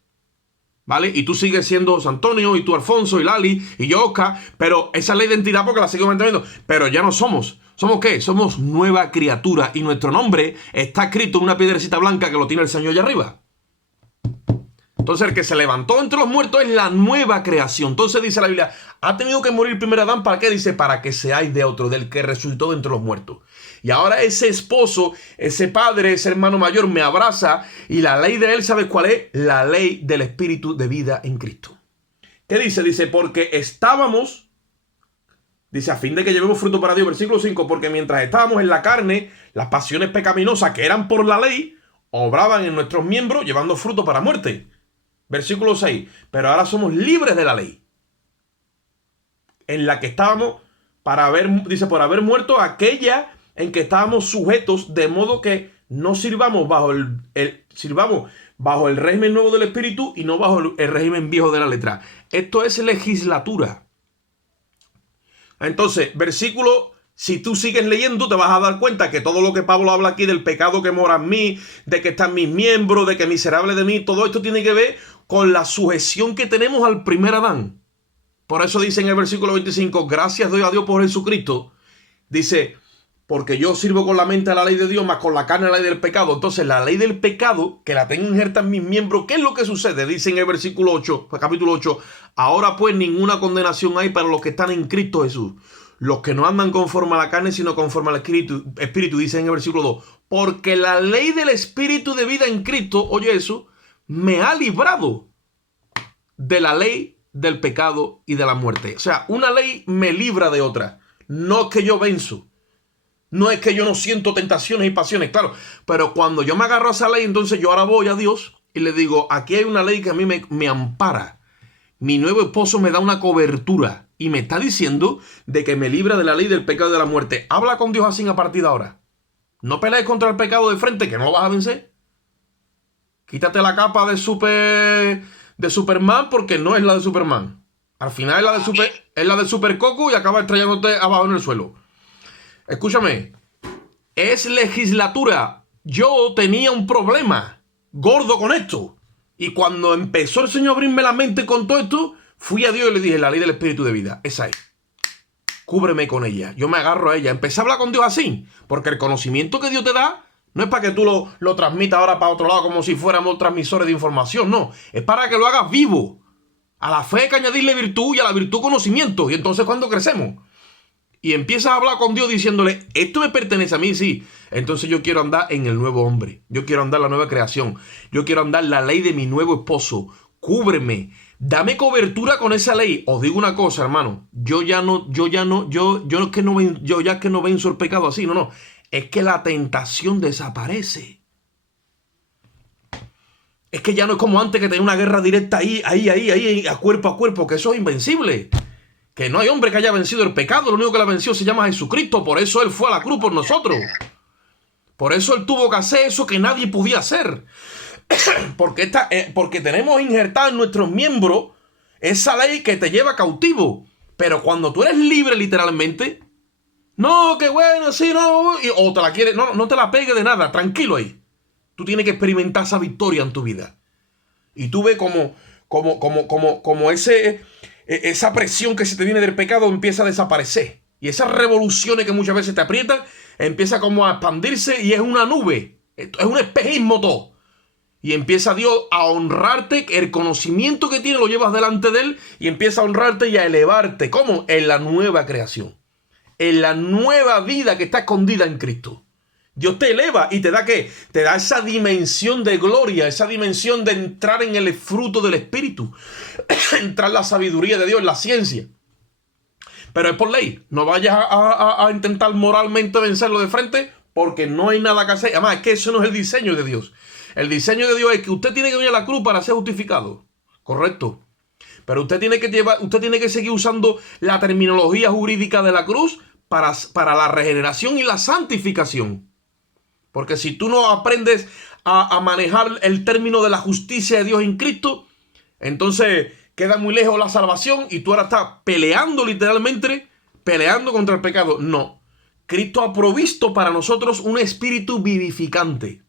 ¿Vale? Y tú sigues siendo Antonio, y tú Alfonso, y Lali, y yo Oscar, pero esa es la identidad porque la sigo manteniendo. Pero ya no somos. ¿Somos qué? Somos nueva criatura y nuestro nombre está escrito en una piedrecita blanca que lo tiene el Señor allá arriba. Entonces el que se levantó entre los muertos es la nueva creación. Entonces dice la Biblia, ha tenido que morir el primer Adán, ¿para qué? Dice, para que seáis de otro, del que resucitó de entre los muertos. Y ahora ese esposo, ese padre, ese hermano mayor me abraza y la ley de él, ¿sabes cuál es? La ley del espíritu de vida en Cristo. ¿Qué dice? Dice, porque estábamos, dice, a fin de que llevemos fruto para Dios, versículo 5, porque mientras estábamos en la carne, las pasiones pecaminosas que eran por la ley, obraban en nuestros miembros llevando fruto para muerte. Versículo 6, pero ahora somos libres de la ley, en la que estábamos dice, por haber muerto aquella en que estábamos sujetos, de modo que no sirvamos sirvamos bajo el régimen nuevo del espíritu y no bajo el régimen viejo de la letra. Esto es legislatura. Entonces, si tú sigues leyendo, te vas a dar cuenta que todo lo que Pablo habla aquí del pecado que mora en mí, de que están mis miembros, de que miserable de mí, todo esto tiene que ver con la sujeción que tenemos al primer Adán. Por eso dice en el versículo 25, gracias doy a Dios por Jesucristo. Dice, porque yo sirvo con la mente a la ley de Dios, más con la carne a la ley del pecado. Entonces la ley del pecado, que la tengo injerta en mis miembros, ¿qué es lo que sucede? Dice en el versículo 8, capítulo 8, ahora pues ninguna condenación hay para los que están en Cristo Jesús. Los que no andan conforme a la carne, sino conforme al espíritu, dice en el versículo 2, porque la ley del espíritu de vida en Cristo, oye eso, me ha librado de la ley del pecado y de la muerte. O sea, una ley me libra de otra. No es que yo venzo. No es que yo no siento tentaciones y pasiones, claro. Pero cuando yo me agarro a esa ley, entonces yo ahora voy a Dios y le digo, aquí hay una ley que a mí me ampara. Mi nuevo esposo me da una cobertura y me está diciendo de que me libra de la ley del pecado y de la muerte. Habla con Dios así a partir de ahora. No pelees contra el pecado de frente, que no lo vas a vencer. Quítate la capa de Superman, porque no es la de Superman. Al final es la de Super Coco y acaba estrellándote abajo en el suelo. Escúchame. Es legislatura. Yo tenía un problema gordo con esto. Y cuando empezó el Señor a abrirme la mente con todo esto, fui a Dios y le dije, la ley del espíritu de vida, esa es. Cúbreme con ella. Yo me agarro a ella. Empecé a hablar con Dios así. Porque el conocimiento que Dios te da no es para que tú lo transmitas ahora para otro lado como si fuéramos transmisores de información. No. Es para que lo hagas vivo. A la fe hay que añadirle virtud y a la virtud conocimiento. Y entonces cuando crecemos y empiezas a hablar con Dios diciéndole, esto me pertenece a mí, sí. Entonces yo quiero andar en el nuevo hombre. Yo quiero andar la nueva creación. Yo quiero andar la ley de mi nuevo esposo. Cúbreme. Dame cobertura con esa ley. Os digo una cosa, hermano. Yo ya es que no venzo el pecado así. No. Es que la tentación desaparece. Es que ya no es como antes que tenía una guerra directa ahí, a cuerpo, que eso es invencible. Que no hay hombre que haya vencido el pecado. Lo único que la venció se llama Jesucristo. Por eso Él fue a la cruz por nosotros. Por eso Él tuvo que hacer eso que nadie podía hacer. Porque tenemos injertada en nuestros miembros esa ley que te lleva cautivo. Pero cuando tú eres libre literalmente, no, que bueno, sí, no, o te la quieres, no te la pegue de nada, tranquilo ahí. Tú tienes que experimentar esa victoria en tu vida. Y tú ves como esa presión que se te viene del pecado empieza a desaparecer. Y esas revoluciones que muchas veces te aprietan, empieza como a expandirse y es una nube. Es un espejismo todo. Y empieza Dios a honrarte, el conocimiento que tiene lo llevas delante de Él y empieza a honrarte y a elevarte. ¿Cómo? En la nueva creación. En la nueva vida que está escondida en Cristo. Dios te eleva y te da ¿qué? Te da esa dimensión de gloria, esa dimensión de entrar en el fruto del Espíritu. Entrar en la sabiduría de Dios, en la ciencia. Pero es por ley. No vayas a intentar moralmente vencerlo de frente porque no hay nada que hacer. Además, es que eso no es el diseño de Dios. El diseño de Dios es que usted tiene que venir a la cruz para ser justificado. Correcto. Pero usted tiene que seguir usando la terminología jurídica de la cruz para la regeneración y la santificación. Porque si tú no aprendes a manejar el término de la justicia de Dios en Cristo, entonces queda muy lejos la salvación y tú ahora estás peleando literalmente, peleando contra el pecado. No. Cristo ha provisto para nosotros un espíritu vivificante.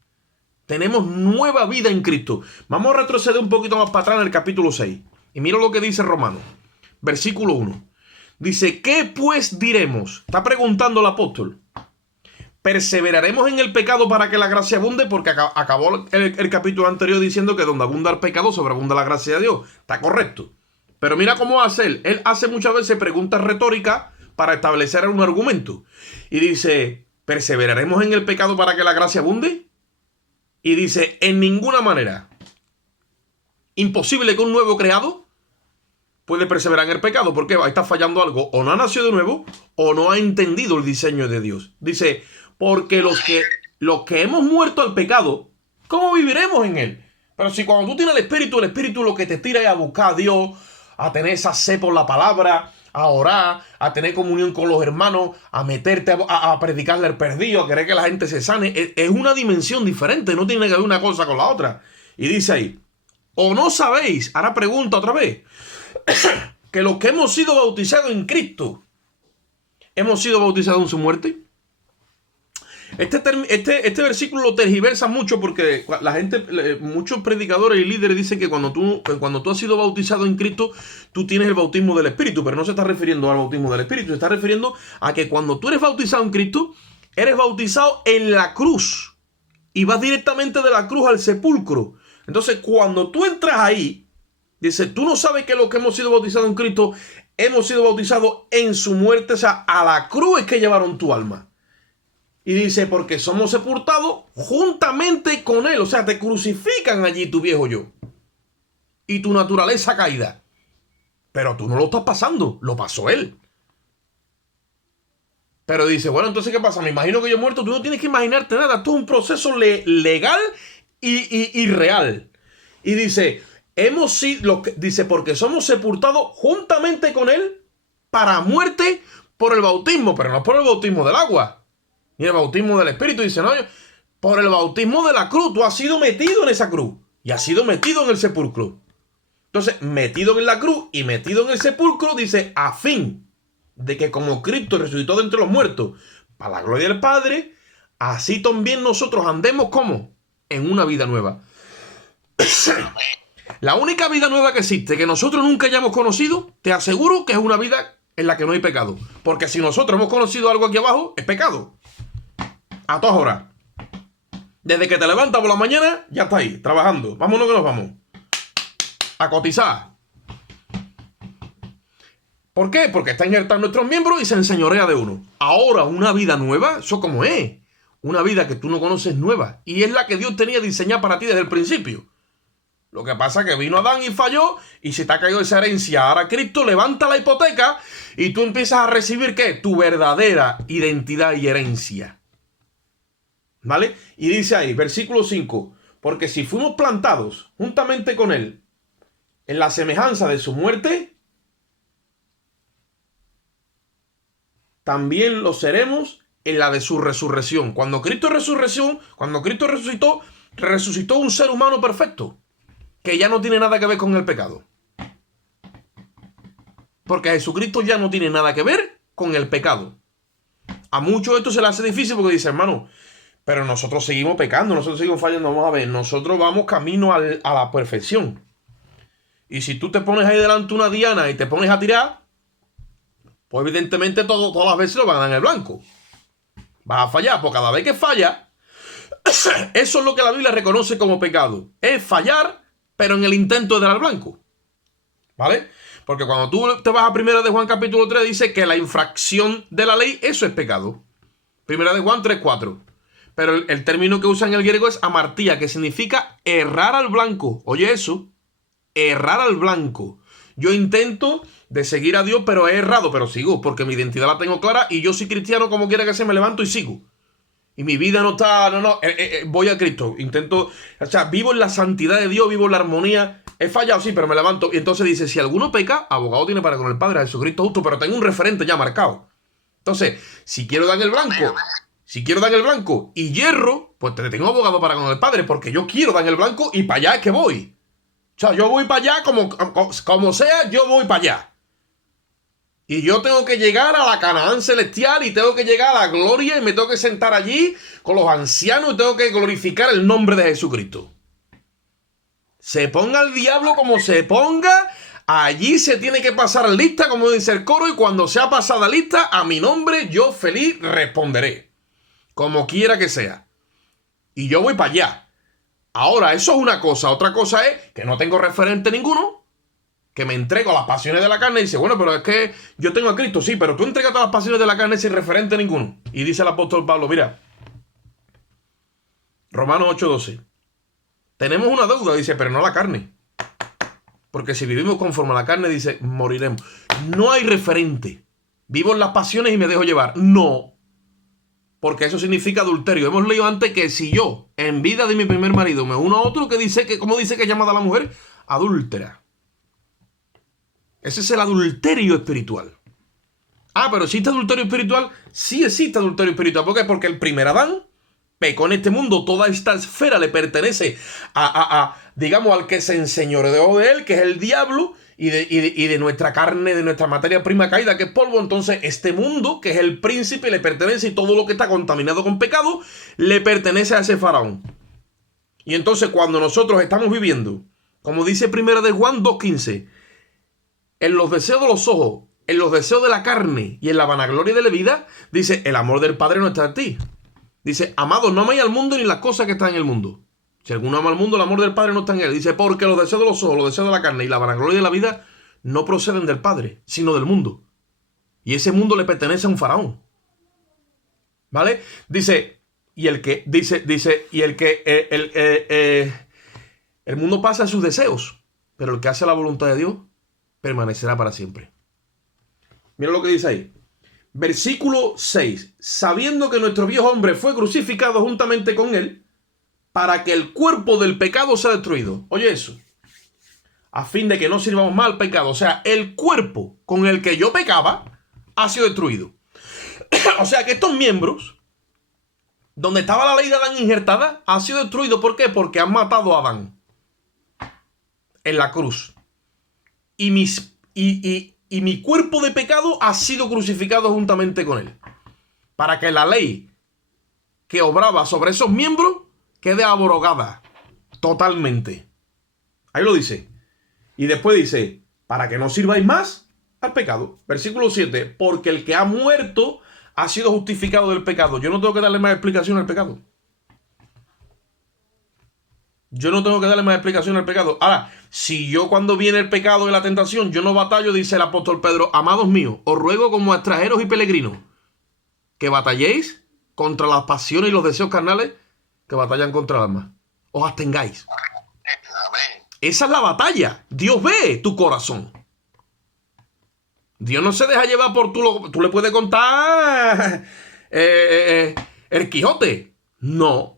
Tenemos nueva vida en Cristo. Vamos a retroceder un poquito más para atrás en el capítulo 6. Y mira lo que dice Romanos. Versículo 1. Dice, ¿qué pues diremos? Está preguntando el apóstol. ¿Perseveraremos en el pecado para que la gracia abunde? Porque acabó el capítulo anterior diciendo que donde abunda el pecado, sobreabunda la gracia de Dios. Está correcto. Pero mira cómo hace él. Él hace muchas veces preguntas retóricas para establecer un argumento. Y dice, ¿perseveraremos en el pecado para que la gracia abunde? Y dice, en ninguna manera. Imposible que un nuevo creado puede perseverar en el pecado. Porque ahí está fallando algo. O no ha nacido de nuevo, o no ha entendido el diseño de Dios. Dice, porque los que hemos muerto al pecado, ¿cómo viviremos en él? Pero si cuando tú tienes el espíritu lo que te tira es a buscar a Dios, a tener esa sed por la palabra, a orar, a tener comunión con los hermanos, a meterte a predicarle al perdido, a querer que la gente se sane. Es una dimensión diferente, no tiene que ver una cosa con la otra. Y dice ahí, ¿o no sabéis? Ahora pregunta otra vez, que los que hemos sido bautizados en Cristo, hemos sido bautizados en su muerte. Este versículo lo tergiversa mucho porque la gente, muchos predicadores y líderes dicen que cuando tú has sido bautizado en Cristo, tú tienes el bautismo del Espíritu, pero no se está refiriendo al bautismo del Espíritu, se está refiriendo a que cuando tú eres bautizado en Cristo, eres bautizado en la cruz y vas directamente de la cruz al sepulcro. Entonces, cuando tú entras ahí, dice, tú no sabes que los que hemos sido bautizados en Cristo, hemos sido bautizados en su muerte, o sea, a la cruz es que llevaron tu alma. Y dice, porque somos sepultados juntamente con él. O sea, te crucifican allí tu viejo yo. Y tu naturaleza caída. Pero tú no lo estás pasando, lo pasó él. Pero dice, bueno, entonces ¿qué pasa? Me imagino que yo he muerto. Tú no tienes que imaginarte nada. Esto es un proceso legal y real. Y dice, dice, porque somos sepultados juntamente con él para muerte por el bautismo. Pero no es por el bautismo del agua. Y el bautismo del Espíritu, dice, no, por el bautismo de la cruz, tú has sido metido en esa cruz y has sido metido en el sepulcro. Entonces, metido en la cruz y metido en el sepulcro, dice, a fin de que como Cristo resucitó de entre los muertos, para la gloria del Padre, así también nosotros andemos como en una vida nueva. La única vida nueva que existe, que nosotros nunca hayamos conocido, te aseguro que es una vida en la que no hay pecado. Porque si nosotros hemos conocido algo aquí abajo, es pecado. A todas horas. Desde que te levantas por la mañana, ya está ahí, trabajando. Vámonos que nos vamos. A cotizar. ¿Por qué? Porque está injertado en nuestros miembros y se enseñorea de uno. Ahora, una vida nueva, ¿eso cómo es? Una vida que tú no conoces nueva. Y es la que Dios tenía diseñada para ti desde el principio. Lo que pasa es que vino Adán y falló y se te ha caído esa herencia. Ahora Cristo levanta la hipoteca y tú empiezas a recibir, ¿qué? Tu verdadera identidad y herencia. ¿Vale? Y dice ahí, versículo 5, porque si fuimos plantados juntamente con él en la semejanza de su muerte, también lo seremos en la de su resurrección. Cuando Cristo resucitó, resucitó un ser humano perfecto, que ya no tiene nada que ver con el pecado. Porque Jesucristo ya no tiene nada que ver con el pecado. A muchos esto se le hace difícil porque dice, hermano, pero nosotros seguimos pecando, nosotros seguimos fallando. Vamos a ver, nosotros vamos camino a la perfección. Y si tú te pones ahí delante una diana y te pones a tirar, pues evidentemente todas las veces lo van a dar en el blanco. Vas a fallar, pues cada vez que falla, eso es lo que la Biblia reconoce como pecado. Es fallar, pero en el intento de dar al blanco. ¿Vale? Porque cuando tú te vas a 1 de Juan capítulo 3, dice que la infracción de la ley, eso es pecado. 1 de Juan 3:4. Pero el término que usa en el griego es amartía, que significa errar al blanco. Oye eso, errar al blanco. Yo intento de seguir a Dios, pero he errado, pero sigo, porque mi identidad la tengo clara y yo soy cristiano como quiera que sea, me levanto y sigo. Y mi vida no está, voy a Cristo, intento, o sea, vivo en la santidad de Dios, vivo en la armonía. He fallado, sí, pero me levanto. Y entonces dice, si alguno peca, abogado tiene para con el Padre, a Jesucristo justo, pero tengo un referente ya marcado. Entonces, si quiero dar el blanco y hierro, pues te tengo abogado para con el Padre, porque yo quiero dar el blanco y para allá es que voy. O sea, yo voy para allá, como sea, yo voy para allá. Y yo tengo que llegar a la Canaán celestial y tengo que llegar a la gloria y me tengo que sentar allí con los ancianos y tengo que glorificar el nombre de Jesucristo. Se ponga el diablo como se ponga, allí se tiene que pasar lista, como dice el coro, y cuando sea pasada lista, a mi nombre yo feliz responderé. Como quiera que sea. Y yo voy para allá. Ahora, eso es una cosa. Otra cosa es que no tengo referente ninguno, que me entrego a las pasiones de la carne y dice, bueno, pero es que yo tengo a Cristo, sí, pero tú entregas todas las pasiones de la carne sin referente ninguno. Y dice el apóstol Pablo, mira, Romanos 8:12, tenemos una deuda, dice, pero no la carne. Porque si vivimos conforme a la carne, dice, moriremos. No hay referente. Vivo en las pasiones y me dejo llevar. No. Porque eso significa adulterio. Hemos leído antes que si yo, en vida de mi primer marido, me uno a otro, ¿cómo dice que es llamada la mujer? Adúltera. Ese es el adulterio espiritual. Ah, pero ¿existe adulterio espiritual? Sí existe adulterio espiritual. ¿Por qué? Porque el primer Adán pecó en este mundo. Toda esta esfera le pertenece digamos, al que se enseñoreó de él, que es el diablo, y de nuestra carne, de nuestra materia prima caída, que es polvo. Entonces, este mundo, que es el príncipe, le pertenece, y todo lo que está contaminado con pecado, le pertenece a ese faraón. Y entonces, cuando nosotros estamos viviendo, como dice primera de Juan 2:15, en los deseos de los ojos, en los deseos de la carne y en la vanagloria de la vida, dice, el amor del Padre no está en ti. Dice, amados, no améis al mundo ni las cosas que están en el mundo. Si alguno ama al mundo, el amor del Padre no está en él. Dice, porque los deseos de los ojos, los deseos de la carne y la vanagloria de la vida no proceden del Padre, sino del mundo. Y ese mundo le pertenece a un faraón. ¿Vale? Dice, y el que, el mundo pasa a sus deseos, pero el que hace la voluntad de Dios permanecerá para siempre. Mira lo que dice ahí. Versículo 6. Sabiendo que nuestro viejo hombre fue crucificado juntamente con él, para que el cuerpo del pecado sea destruido. Oye eso. A fin de que no sirvamos más al pecado. O sea, el cuerpo con el que yo pecaba ha sido destruido. O sea que estos miembros, donde estaba la ley de Adán injertada, ha sido destruido. ¿Por qué? Porque han matado a Adán en la cruz. Y mi cuerpo de pecado ha sido crucificado juntamente con él. Para que la ley que obraba sobre esos miembros quede abrogada totalmente. Ahí lo dice. Y después dice, para que no sirváis más al pecado. Versículo 7. Porque el que ha muerto ha sido justificado del pecado. Yo no tengo que darle más explicación al pecado. Yo no tengo que darle más explicación al pecado. Ahora, si yo cuando viene el pecado y la tentación, yo no batallo, dice el apóstol Pedro, amados míos, os ruego como a extranjeros y peregrinos, que batalléis contra las pasiones y los deseos carnales que batallan contra el alma. Os abstengáis. Esa es la batalla. Dios ve tu corazón. Dios no se deja llevar por tú le puedes contar el Quijote. No.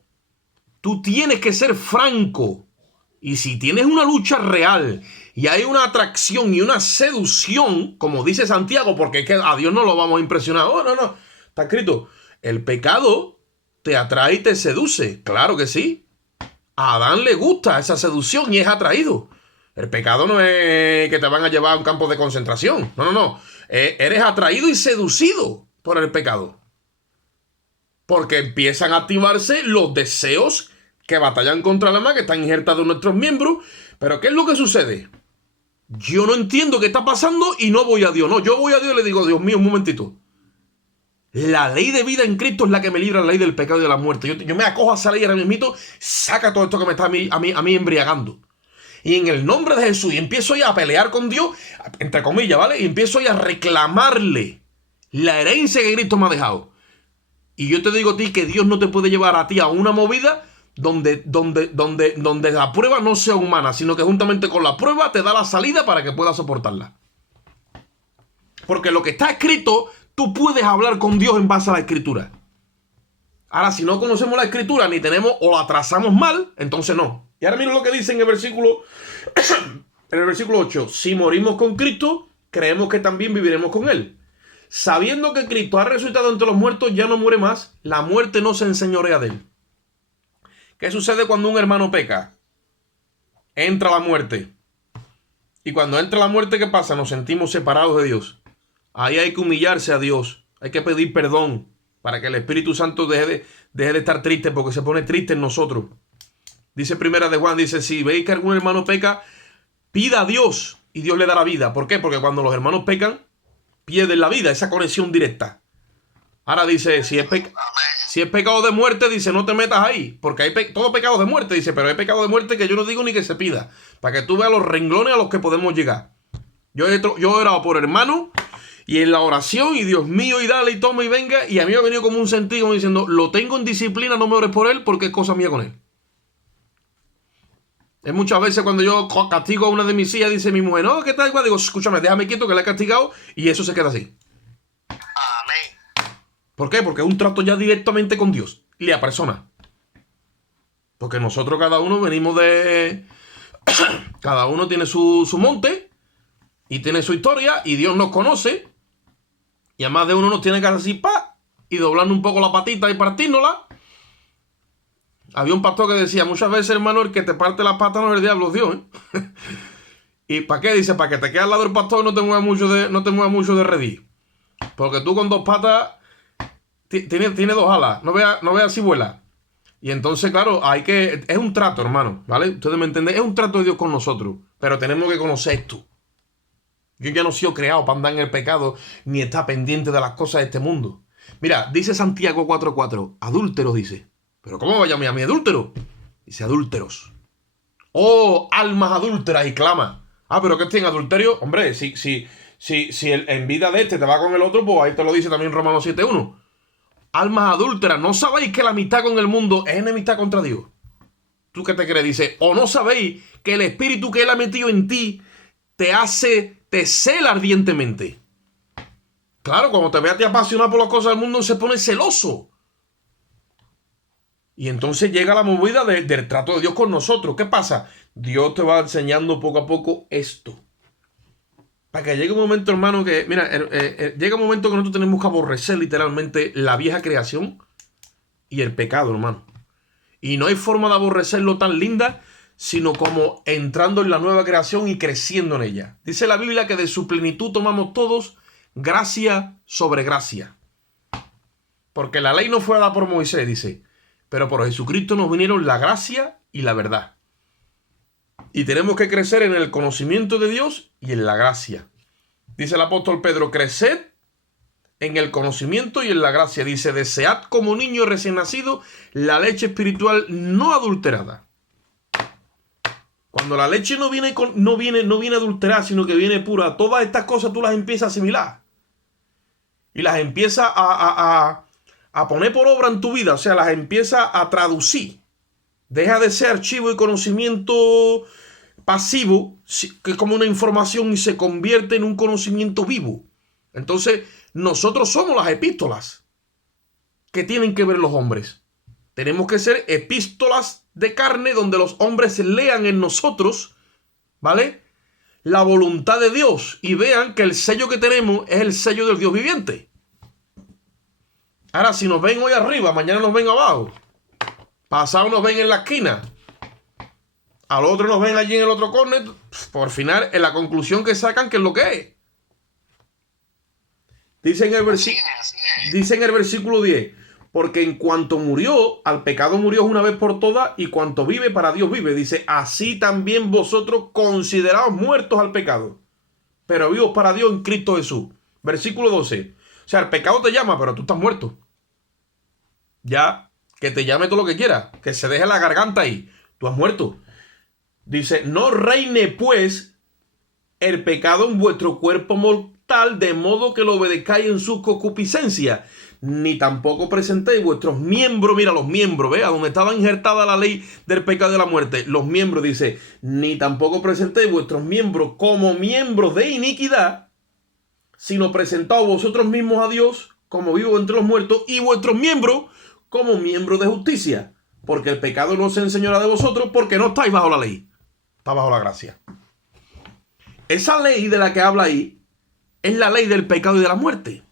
Tú tienes que ser franco. Y si tienes una lucha real y hay una atracción y una seducción, como dice Santiago, porque es que a Dios no lo vamos a impresionar. Oh, no. Está escrito. El pecado te atrae y te seduce. Claro que sí. A Adán le gusta esa seducción y es atraído. El pecado no es que te van a llevar a un campo de concentración. No. Eres atraído y seducido por el pecado. Porque empiezan a activarse los deseos que batallan contra el alma, que están injertados en nuestros miembros. Pero ¿qué es lo que sucede? Yo no entiendo qué está pasando y no voy a Dios. No, yo voy a Dios y le digo, Dios mío, un momentito. La ley de vida en Cristo es la que me libra la ley del pecado y de la muerte. Yo me acojo a esa ley ahora mismo, saca todo esto que me está a mí embriagando. Y en el nombre de Jesús, y empiezo ya a pelear con Dios, entre comillas, ¿vale? Y empiezo ya a reclamarle la herencia que Cristo me ha dejado. Y yo te digo a ti que Dios no te puede llevar a ti a una movida donde la prueba no sea humana, sino que juntamente con la prueba te da la salida para que puedas soportarla. Porque lo que está escrito, tú puedes hablar con Dios en base a la escritura. Ahora, si no conocemos la escritura, ni tenemos o la trazamos mal, entonces no. Y ahora miren lo que dice en el versículo 8. Si morimos con Cristo, creemos que también viviremos con Él. Sabiendo que Cristo ha resucitado entre los muertos, ya no muere más, la muerte no se enseñorea de Él. ¿Qué sucede cuando un hermano peca? Entra la muerte. Y cuando entra la muerte, ¿qué pasa? Nos sentimos separados de Dios. Ahí hay que humillarse a Dios. Hay que pedir perdón para que el Espíritu Santo deje de estar triste, porque se pone triste en nosotros. Dice primera de Juan, dice, si veis que algún hermano peca, pida a Dios y Dios le dará vida. ¿Por qué? Porque cuando los hermanos pecan, pierden la vida, esa conexión directa. Ahora dice, si es pecado de muerte, dice, no te metas ahí, porque hay todo pecado de muerte, dice, pero hay pecado de muerte que yo no digo ni que se pida, para que tú veas los renglones a los que podemos llegar. Yo he orado por hermano, y en la oración, y Dios mío, y dale, y toma, y venga, y a mí me ha venido como un sentido como diciendo, lo tengo en disciplina, no me ores por él, porque es cosa mía con él. Es muchas veces cuando yo castigo a una de mis hijas, dice mi mujer, no, ¿qué tal? Igual digo, escúchame, déjame quieto que la he castigado, y eso se queda así. ¿Por qué? Porque es un trato ya directamente con Dios y la persona. Porque nosotros cada uno venimos de... cada uno tiene su monte y tiene su historia y Dios nos conoce. Y a más de uno nos tiene que hacer así, pa, y doblando un poco la patita y partiéndola. Había un pastor que decía, muchas veces, hermano, el que te parte las patas no es el diablo, es Dios, ¿eh? ¿Y para qué? Dice, para que te quede al lado del pastor y no te muevas mucho de redil. Porque tú con dos patas tiene dos alas. No veas si vuela. Y entonces, claro, es un trato, hermano, ¿vale? Ustedes me entienden, es un trato de Dios con nosotros. Pero tenemos que conocer esto. Yo ya no he sido creado para andar en el pecado, ni estar pendiente de las cosas de este mundo. Mira, dice Santiago 4:4, adúlteros, dice. ¿Pero cómo va a llamar a mí adúltero? Dice adúlteros. Oh, almas adúlteras, y clama. Ah, pero que esté en adulterio. Hombre, si en vida de este te va con el otro, pues ahí te lo dice también Romanos 7:1. Almas adúlteras, ¿no sabéis que la amistad con el mundo es enemistad contra Dios? ¿Tú qué te crees? Dice, ¿o no sabéis que el espíritu que Él ha metido en ti te cela ardientemente? Claro, cuando te ve a ti apasionado por las cosas del mundo, se pone celoso. Y entonces llega la movida del trato de Dios con nosotros. ¿Qué pasa? Dios te va enseñando poco a poco esto. Para que llegue un momento, hermano, que... Mira, llega un momento que nosotros tenemos que aborrecer literalmente la vieja creación y el pecado, hermano. Y no hay forma de aborrecerlo tan linda, sino como entrando en la nueva creación y creciendo en ella. Dice la Biblia que de su plenitud tomamos todos gracia sobre gracia. Porque la ley no fue dada por Moisés, dice... Pero por Jesucristo nos vinieron la gracia y la verdad. Y tenemos que crecer en el conocimiento de Dios y en la gracia. Dice el apóstol Pedro, creced en el conocimiento y en la gracia. Dice, desead como niño recién nacido la leche espiritual no adulterada. Cuando la leche no viene adulterada, sino que viene pura, todas estas cosas tú las empiezas a asimilar. Y las empiezas a poner por obra en tu vida, o sea, las empieza a traducir. Deja de ser archivo y conocimiento pasivo, que es como una información, y se convierte en un conocimiento vivo. Entonces, nosotros somos las epístolas que tienen que ver los hombres. Tenemos que ser epístolas de carne donde los hombres lean en nosotros, ¿vale?, la voluntad de Dios y vean que el sello que tenemos es el sello del Dios viviente. Ahora, si nos ven hoy arriba, mañana nos ven abajo. Pasado nos ven en la esquina. Al otro nos ven allí en el otro córner. Por final, en la conclusión que sacan, ¿qué es lo que es? Dice en el versículo 10. Porque en cuanto murió, al pecado murió una vez por todas, y cuanto vive, para Dios vive. Dice, así también vosotros consideraos muertos al pecado, pero vivos para Dios en Cristo Jesús. Versículo 12. O sea, el pecado te llama, pero tú estás muerto. Ya, que te llame todo lo que quiera, que se deje la garganta ahí. Tú has muerto. Dice, no reine pues el pecado en vuestro cuerpo mortal, de modo que lo obedezcáis en su concupiscencia, ni tampoco presentéis vuestros miembros, mira los miembros, ¿ve? A donde estaba injertada la ley del pecado y de la muerte, los miembros, dice, ni tampoco presentéis vuestros miembros como miembros de iniquidad, sino presentaos vosotros mismos a Dios como vivos entre los muertos, y vuestros miembros como miembros de justicia, porque el pecado no se enseñorea de vosotros, porque no estáis bajo la ley, está bajo la gracia. Esa ley de la que habla ahí es la ley del pecado y de la muerte.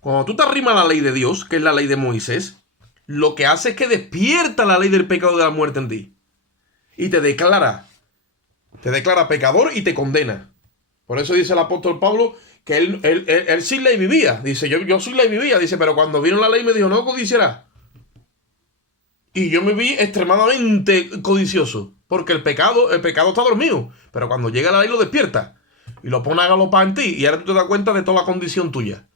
Cuando tú te arrimas a la ley de Dios, que es la ley de Moisés, lo que hace es que despierta la ley del pecado y de la muerte en ti. Y te declara pecador y te condena. Por eso dice el apóstol Pablo que él sin ley vivía. Dice, yo sin ley vivía. Dice, pero cuando vino la ley me dijo, no codiciarás. Y yo me vi extremadamente codicioso. Porque el pecado está dormido. Pero cuando llega la ley lo despierta. Y lo pone a galopar en ti. Y ahora tú te das cuenta de toda la condición tuya.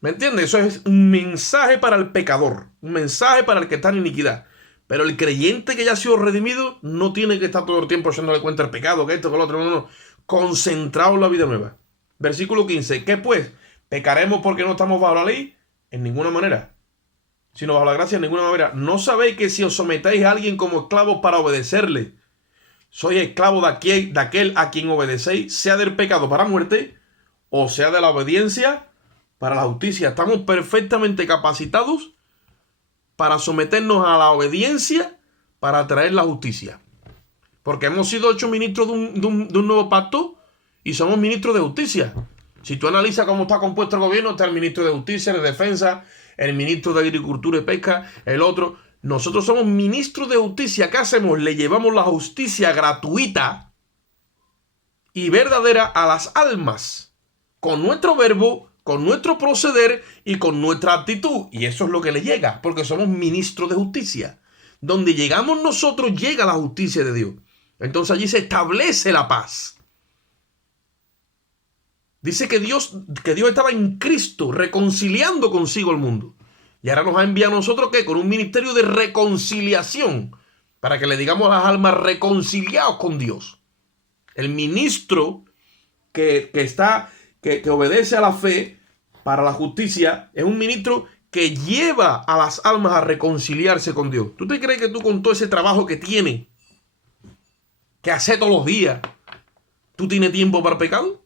¿Me entiendes? Eso es un mensaje para el pecador. Un mensaje para el que está en iniquidad. Pero el creyente que ya ha sido redimido no tiene que estar todo el tiempo echándole cuenta el pecado, que esto, que lo otro. No. Concentrado en la vida nueva. Versículo 15. ¿Qué pues? ¿Pecaremos porque no estamos bajo la ley? En ninguna manera. Sino bajo la gracia en ninguna manera. ¿No sabéis que si os sometéis a alguien como esclavos para obedecerle, sois esclavos de aquel a quien obedecéis, sea del pecado para muerte, o sea de la obediencia para la justicia? Estamos perfectamente capacitados para someternos a la obediencia para traer la justicia. Porque hemos sido hechos ministros de un nuevo pacto y somos ministros de justicia. Si tú analizas cómo está compuesto el gobierno, está el ministro de Justicia, de Defensa, el ministro de Agricultura y Pesca, el otro. Nosotros somos ministros de Justicia. ¿Qué hacemos? Le llevamos la justicia gratuita y verdadera a las almas, con nuestro verbo, con nuestro proceder y con nuestra actitud. Y eso es lo que le llega, porque somos ministros de justicia. Donde llegamos nosotros, llega la justicia de Dios. Entonces allí se establece la paz. Dice que Dios estaba en Cristo reconciliando consigo el mundo. Y ahora nos ha enviado a nosotros ¿qué? Con un ministerio de reconciliación. Para que le digamos a las almas reconciliados con Dios. El ministro que obedece a la fe para la justicia es un ministro que lleva a las almas a reconciliarse con Dios. ¿Tú te crees que tú con todo ese trabajo que tienes, que hace todos los días, tú tienes tiempo para el pecado?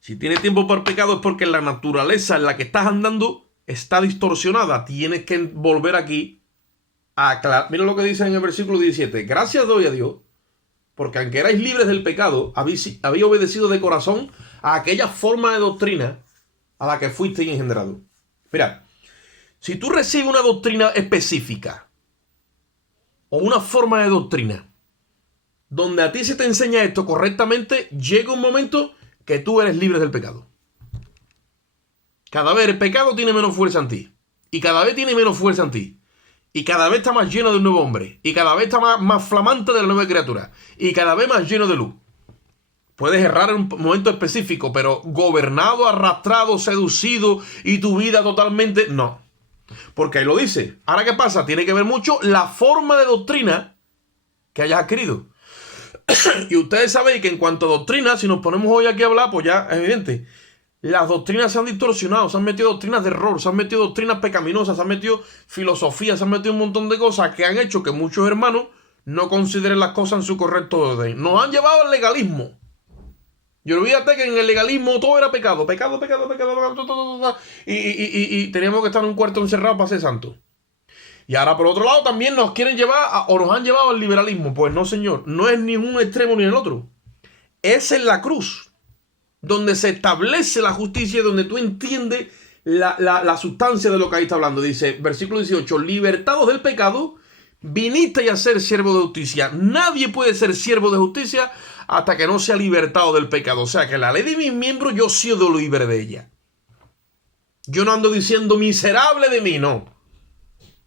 Si tienes tiempo para el pecado es porque la naturaleza en la que estás andando está distorsionada. Tienes que volver aquí a aclarar. Mira lo que dice en el versículo 17. Gracias doy a Dios, porque aunque erais libres del pecado, habéis obedecido de corazón a aquella forma de doctrina a la que fuisteis engendrados. Mira, si tú recibes una doctrina específica o una forma de doctrina donde a ti se te enseña esto correctamente, llega un momento que tú eres libre del pecado. Cada vez el pecado tiene menos fuerza en ti. Y cada vez tiene menos fuerza en ti. Y cada vez está más lleno de un nuevo hombre. Y cada vez está más flamante de la nueva criatura. Y cada vez más lleno de luz. Puedes errar en un momento específico, pero gobernado, arrastrado, seducido y tu vida totalmente... No. Porque ahí lo dice. Ahora, ¿qué pasa? Tiene que ver mucho la forma de doctrina que hayas adquirido. Y ustedes saben que en cuanto a doctrina, si nos ponemos hoy aquí a hablar, pues ya es evidente. Las doctrinas se han distorsionado, se han metido doctrinas de error, se han metido doctrinas pecaminosas, se han metido filosofías, se han metido un montón de cosas que han hecho que muchos hermanos no consideren las cosas en su correcto orden. Nos han llevado al legalismo. Y olvídate que en el legalismo todo era pecado. Pecado. Y teníamos que estar en un cuarto encerrado para ser santos. Y ahora por otro lado también nos quieren llevar o nos han llevado al liberalismo. Pues no, señor, no es ni un extremo ni el otro. Es en la cruz donde se establece la justicia, donde tú entiendes la sustancia de lo que ahí está hablando. Dice, versículo 18, libertados del pecado, vinisteis a ser siervo de justicia. Nadie puede ser siervo de justicia hasta que no sea libertado del pecado. O sea que la ley de mis miembros yo soy libre de ella. Yo no ando diciendo miserable de mí, no.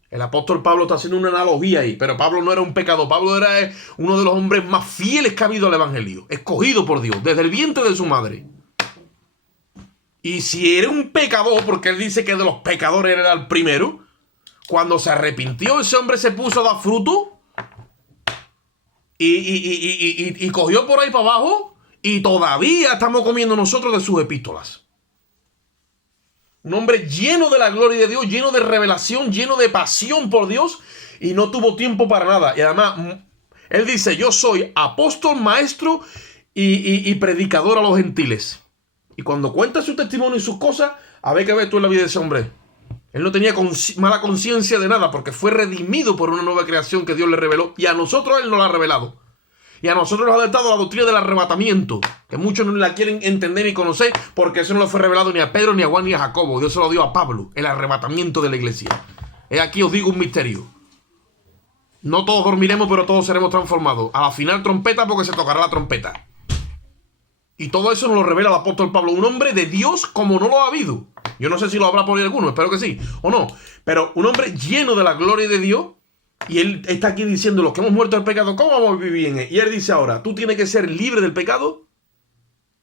El apóstol Pablo está haciendo una analogía ahí, pero Pablo no era un pecador. Pablo era uno de los hombres más fieles que ha habido al evangelio, escogido por Dios, desde el vientre de su madre. Y si era un pecador, porque él dice que de los pecadores era el primero, cuando se arrepintió, ese hombre se puso a dar fruto y cogió por ahí para abajo, y todavía estamos comiendo nosotros de sus epístolas. Un hombre lleno de la gloria de Dios, lleno de revelación, lleno de pasión por Dios, y no tuvo tiempo para nada. Y además, él dice, yo soy apóstol, maestro y predicador a los gentiles. Y cuando cuenta su testimonio y sus cosas, a ver qué ves tú en la vida de ese hombre. Él no tenía mala conciencia de nada, porque fue redimido por una nueva creación que Dios le reveló, y a nosotros Él nos la ha revelado. Y a nosotros nos ha dado la doctrina del arrebatamiento, que muchos no la quieren entender ni conocer, porque eso no le fue revelado ni a Pedro, ni a Juan, ni a Jacobo. Dios se lo dio a Pablo, el arrebatamiento de la iglesia. Aquí os digo un misterio. No todos dormiremos, pero todos seremos transformados. A la final trompeta, porque se tocará la trompeta. Y todo eso nos lo revela el apóstol Pablo, un hombre de Dios como no lo ha habido. Yo no sé si lo habrá por ahí alguno, espero que sí, o no. Pero un hombre lleno de la gloria de Dios. Y él está aquí diciendo, los que hemos muerto del pecado, ¿cómo vamos a vivir en él? Y él dice ahora, tú tienes que ser libre del pecado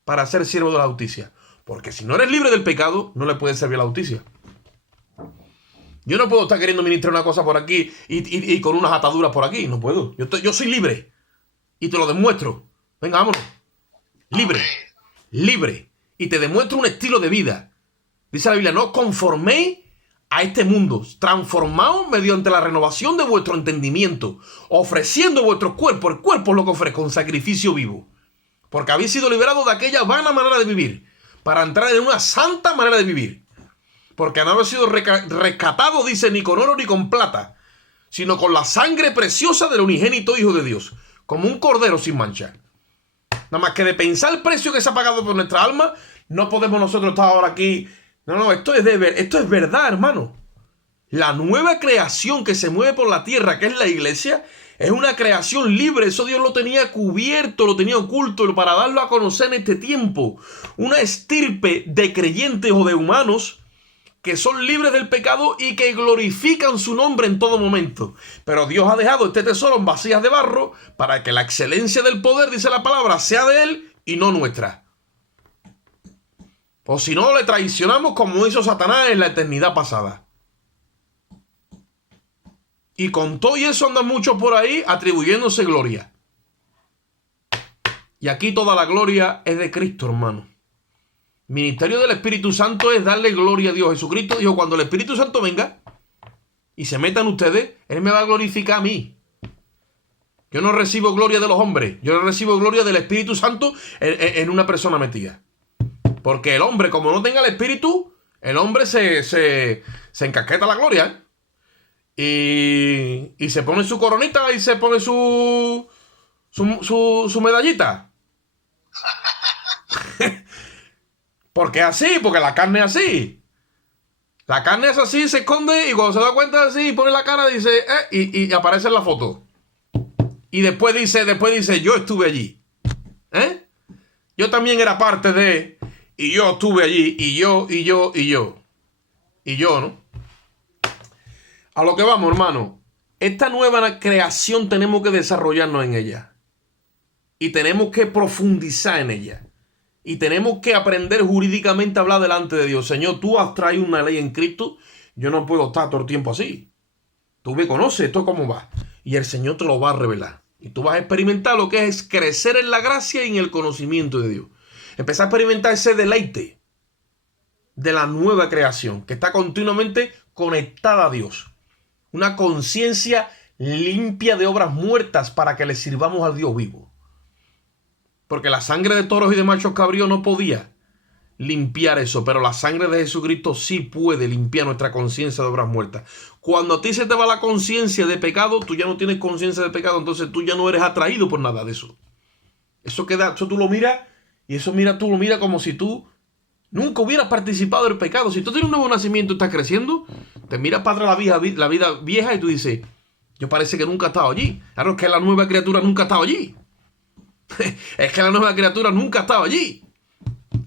para ser siervo de la justicia. Porque si no eres libre del pecado, no le puedes servir a la justicia. Yo no puedo estar queriendo ministrar una cosa por aquí y con unas ataduras por aquí. No puedo. Yo soy libre. Y te lo demuestro. Venga, vámonos. Libre. Libre. Y te demuestro un estilo de vida. Dice la Biblia, no os conforméis a este mundo, transformaos mediante la renovación de vuestro entendimiento, ofreciendo vuestro cuerpo. El cuerpo es lo que ofrezco, un sacrificio vivo. Porque habéis sido liberados de aquella vana manera de vivir, para entrar en una santa manera de vivir. Porque no habéis sido rescatados, dice, ni con oro ni con plata, sino con la sangre preciosa del unigénito Hijo de Dios, como un cordero sin mancha. Nada más que de pensar el precio que se ha pagado por nuestra alma, no podemos nosotros estar ahora aquí. No, esto es verdad, hermano. La nueva creación que se mueve por la tierra, que es la iglesia, es una creación libre. Eso Dios lo tenía cubierto, lo tenía oculto para darlo a conocer en este tiempo. Una estirpe de creyentes o de humanos que son libres del pecado y que glorifican su nombre en todo momento. Pero Dios ha dejado este tesoro en vasijas de barro para que la excelencia del poder, dice la palabra, sea de Él y no nuestra. O si no, le traicionamos como hizo Satanás en la eternidad pasada. Y con todo y eso andan muchos por ahí atribuyéndose gloria. Y aquí toda la gloria es de Cristo, hermano. Ministerio del Espíritu Santo es darle gloria a Dios. Jesucristo dijo, cuando el Espíritu Santo venga y se metan ustedes, Él me va a glorificar a mí. Yo no recibo gloria de los hombres. Yo no recibo gloria del Espíritu Santo en una persona metida. Porque el hombre, como no tenga el Espíritu, el hombre se encasqueta la gloria. Y se pone su coronita y se pone su medallita. Porque es así, porque la carne es así. La carne es así, se esconde y cuando se da cuenta así, pone la cara, dice, y aparece en la foto. Y después dice, yo estuve allí. Yo también era parte de, y yo estuve allí, y yo, ¿no? A lo que vamos, hermano. Esta nueva creación tenemos que desarrollarnos en ella. Y tenemos que profundizar en ella. Y tenemos que aprender jurídicamente a hablar delante de Dios. Señor, tú has traído una ley en Cristo. Yo no puedo estar todo el tiempo así. Tú me conoces, esto cómo va. Y el Señor te lo va a revelar. Y tú vas a experimentar lo que es crecer en la gracia y en el conocimiento de Dios. Empezar a experimentar ese deleite de la nueva creación que está continuamente conectada a Dios. Una conciencia limpia de obras muertas para que le sirvamos al Dios vivo. Porque la sangre de toros y de machos cabríos no podía limpiar eso. Pero la sangre de Jesucristo sí puede limpiar nuestra conciencia de obras muertas. Cuando a ti se te va la conciencia de pecado, tú ya no tienes conciencia de pecado. Entonces tú ya no eres atraído por nada de eso. Eso tú lo miras. Y eso tú lo miras como si tú nunca hubieras participado del pecado. Si tú tienes un nuevo nacimiento y estás creciendo, te miras para atrás la vida vieja y tú dices, yo parece que nunca he estado allí. Claro, es que la nueva criatura nunca ha estado allí. Es que la nueva criatura nunca ha estado allí.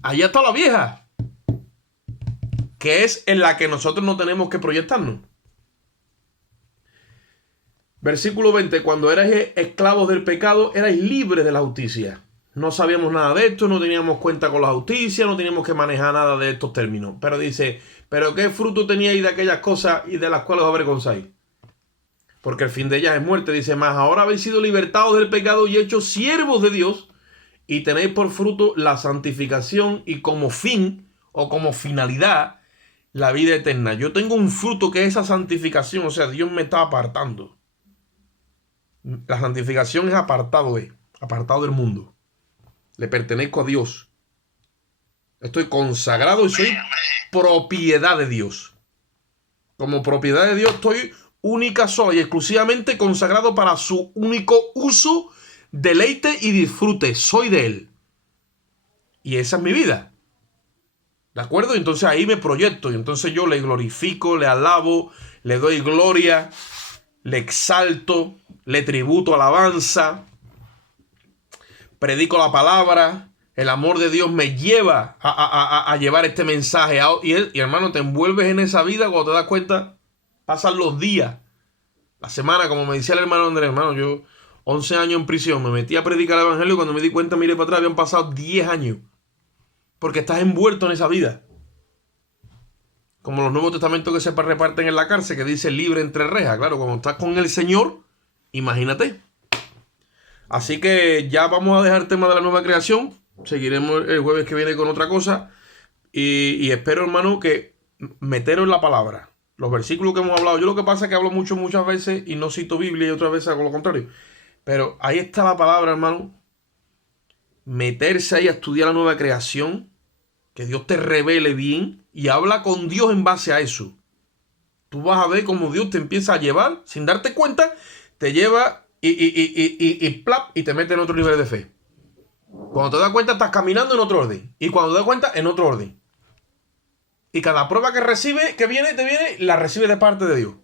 Allí está la vieja, que es en la que nosotros no tenemos que proyectarnos. Versículo 20. Cuando erais esclavos del pecado, erais libres de la justicia. No sabíamos nada de esto, no teníamos cuenta con la justicia, no teníamos que manejar nada de estos términos. Pero dice, ¿pero qué fruto teníais de aquellas cosas y de las cuales os avergonzáis? Porque el fin de ellas es muerte. Dice, más ahora habéis sido libertados del pecado y hechos siervos de Dios, y tenéis por fruto la santificación y como fin o como finalidad la vida eterna. Yo tengo un fruto que es esa santificación, o sea, Dios me está apartando. La santificación es apartado del mundo. Le pertenezco a Dios. Estoy consagrado y soy propiedad de Dios. Como propiedad de Dios estoy única, sola y exclusivamente consagrado para su único uso, deleite y disfrute. Soy de Él. Y esa es mi vida. ¿De acuerdo? Entonces ahí me proyecto. Y entonces yo le glorifico, le alabo, le doy gloria, le exalto, le tributo alabanza, predico la palabra. El amor de Dios me lleva a llevar este mensaje. Y hermano, te envuelves en esa vida cuando te das cuenta. Pasan los días, la semana, como me decía el hermano Andrés, hermano, yo 11 años en prisión, me metí a predicar el evangelio y cuando me di cuenta, miré para atrás, habían pasado 10 años. Porque estás envuelto en esa vida. Como los Nuevos Testamentos que se reparten en la cárcel, que dice libre entre rejas. Claro, cuando estás con el Señor, imagínate. Así que ya vamos a dejar el tema de la nueva creación. Seguiremos el jueves que viene con otra cosa. Y espero, hermano, que meteros en la palabra. Los versículos que hemos hablado. Yo lo que pasa es que hablo muchas veces y no cito Biblia y otras veces hago lo contrario. Pero ahí está la palabra, hermano. Meterse ahí a estudiar la nueva creación. Que Dios te revele bien. Y habla con Dios en base a eso. Tú vas a ver cómo Dios te empieza a llevar. Sin darte cuenta. Te lleva y plap. Y te mete en otro nivel de fe. Cuando te das cuenta, estás caminando en otro orden. Y cuando te das cuenta, en otro orden. Y cada prueba que recibe, que viene, te viene, la recibe de parte de Dios.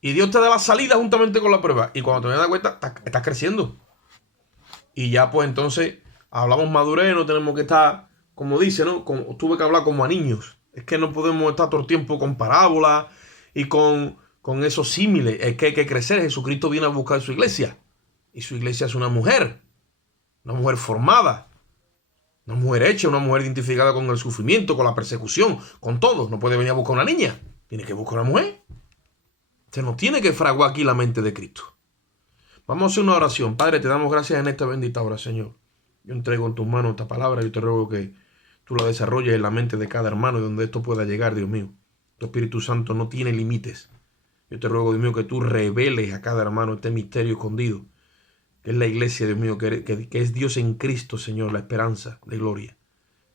Y Dios te da la salida juntamente con la prueba. Y cuando te das cuenta, estás creciendo. Y ya pues entonces hablamos madurez, no tenemos que estar, como dice, ¿no? Tuve que hablar como a niños. Es que no podemos estar todo el tiempo con parábolas y con esos símiles. Es que hay que crecer. Jesucristo viene a buscar su iglesia. Y su iglesia es una mujer formada, una mujer hecha, una mujer identificada con el sufrimiento, con la persecución, con todo. No puede venir a buscar una niña. Tiene que buscar una mujer. Se nos tiene que fraguar aquí la mente de Cristo. Vamos a hacer una oración. Padre, te damos gracias en esta bendita hora, Señor. Yo entrego en tus manos esta palabra. Yo te ruego que tú la desarrolles en la mente de cada hermano y donde esto pueda llegar, Dios mío. Tu Espíritu Santo no tiene límites. Yo te ruego, Dios mío, que tú reveles a cada hermano este misterio escondido, que es la iglesia, Dios mío, que es Dios en Cristo, Señor, la esperanza de gloria.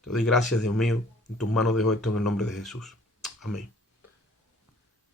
Te doy gracias, Dios mío. En tus manos dejo esto en el nombre de Jesús. Amén.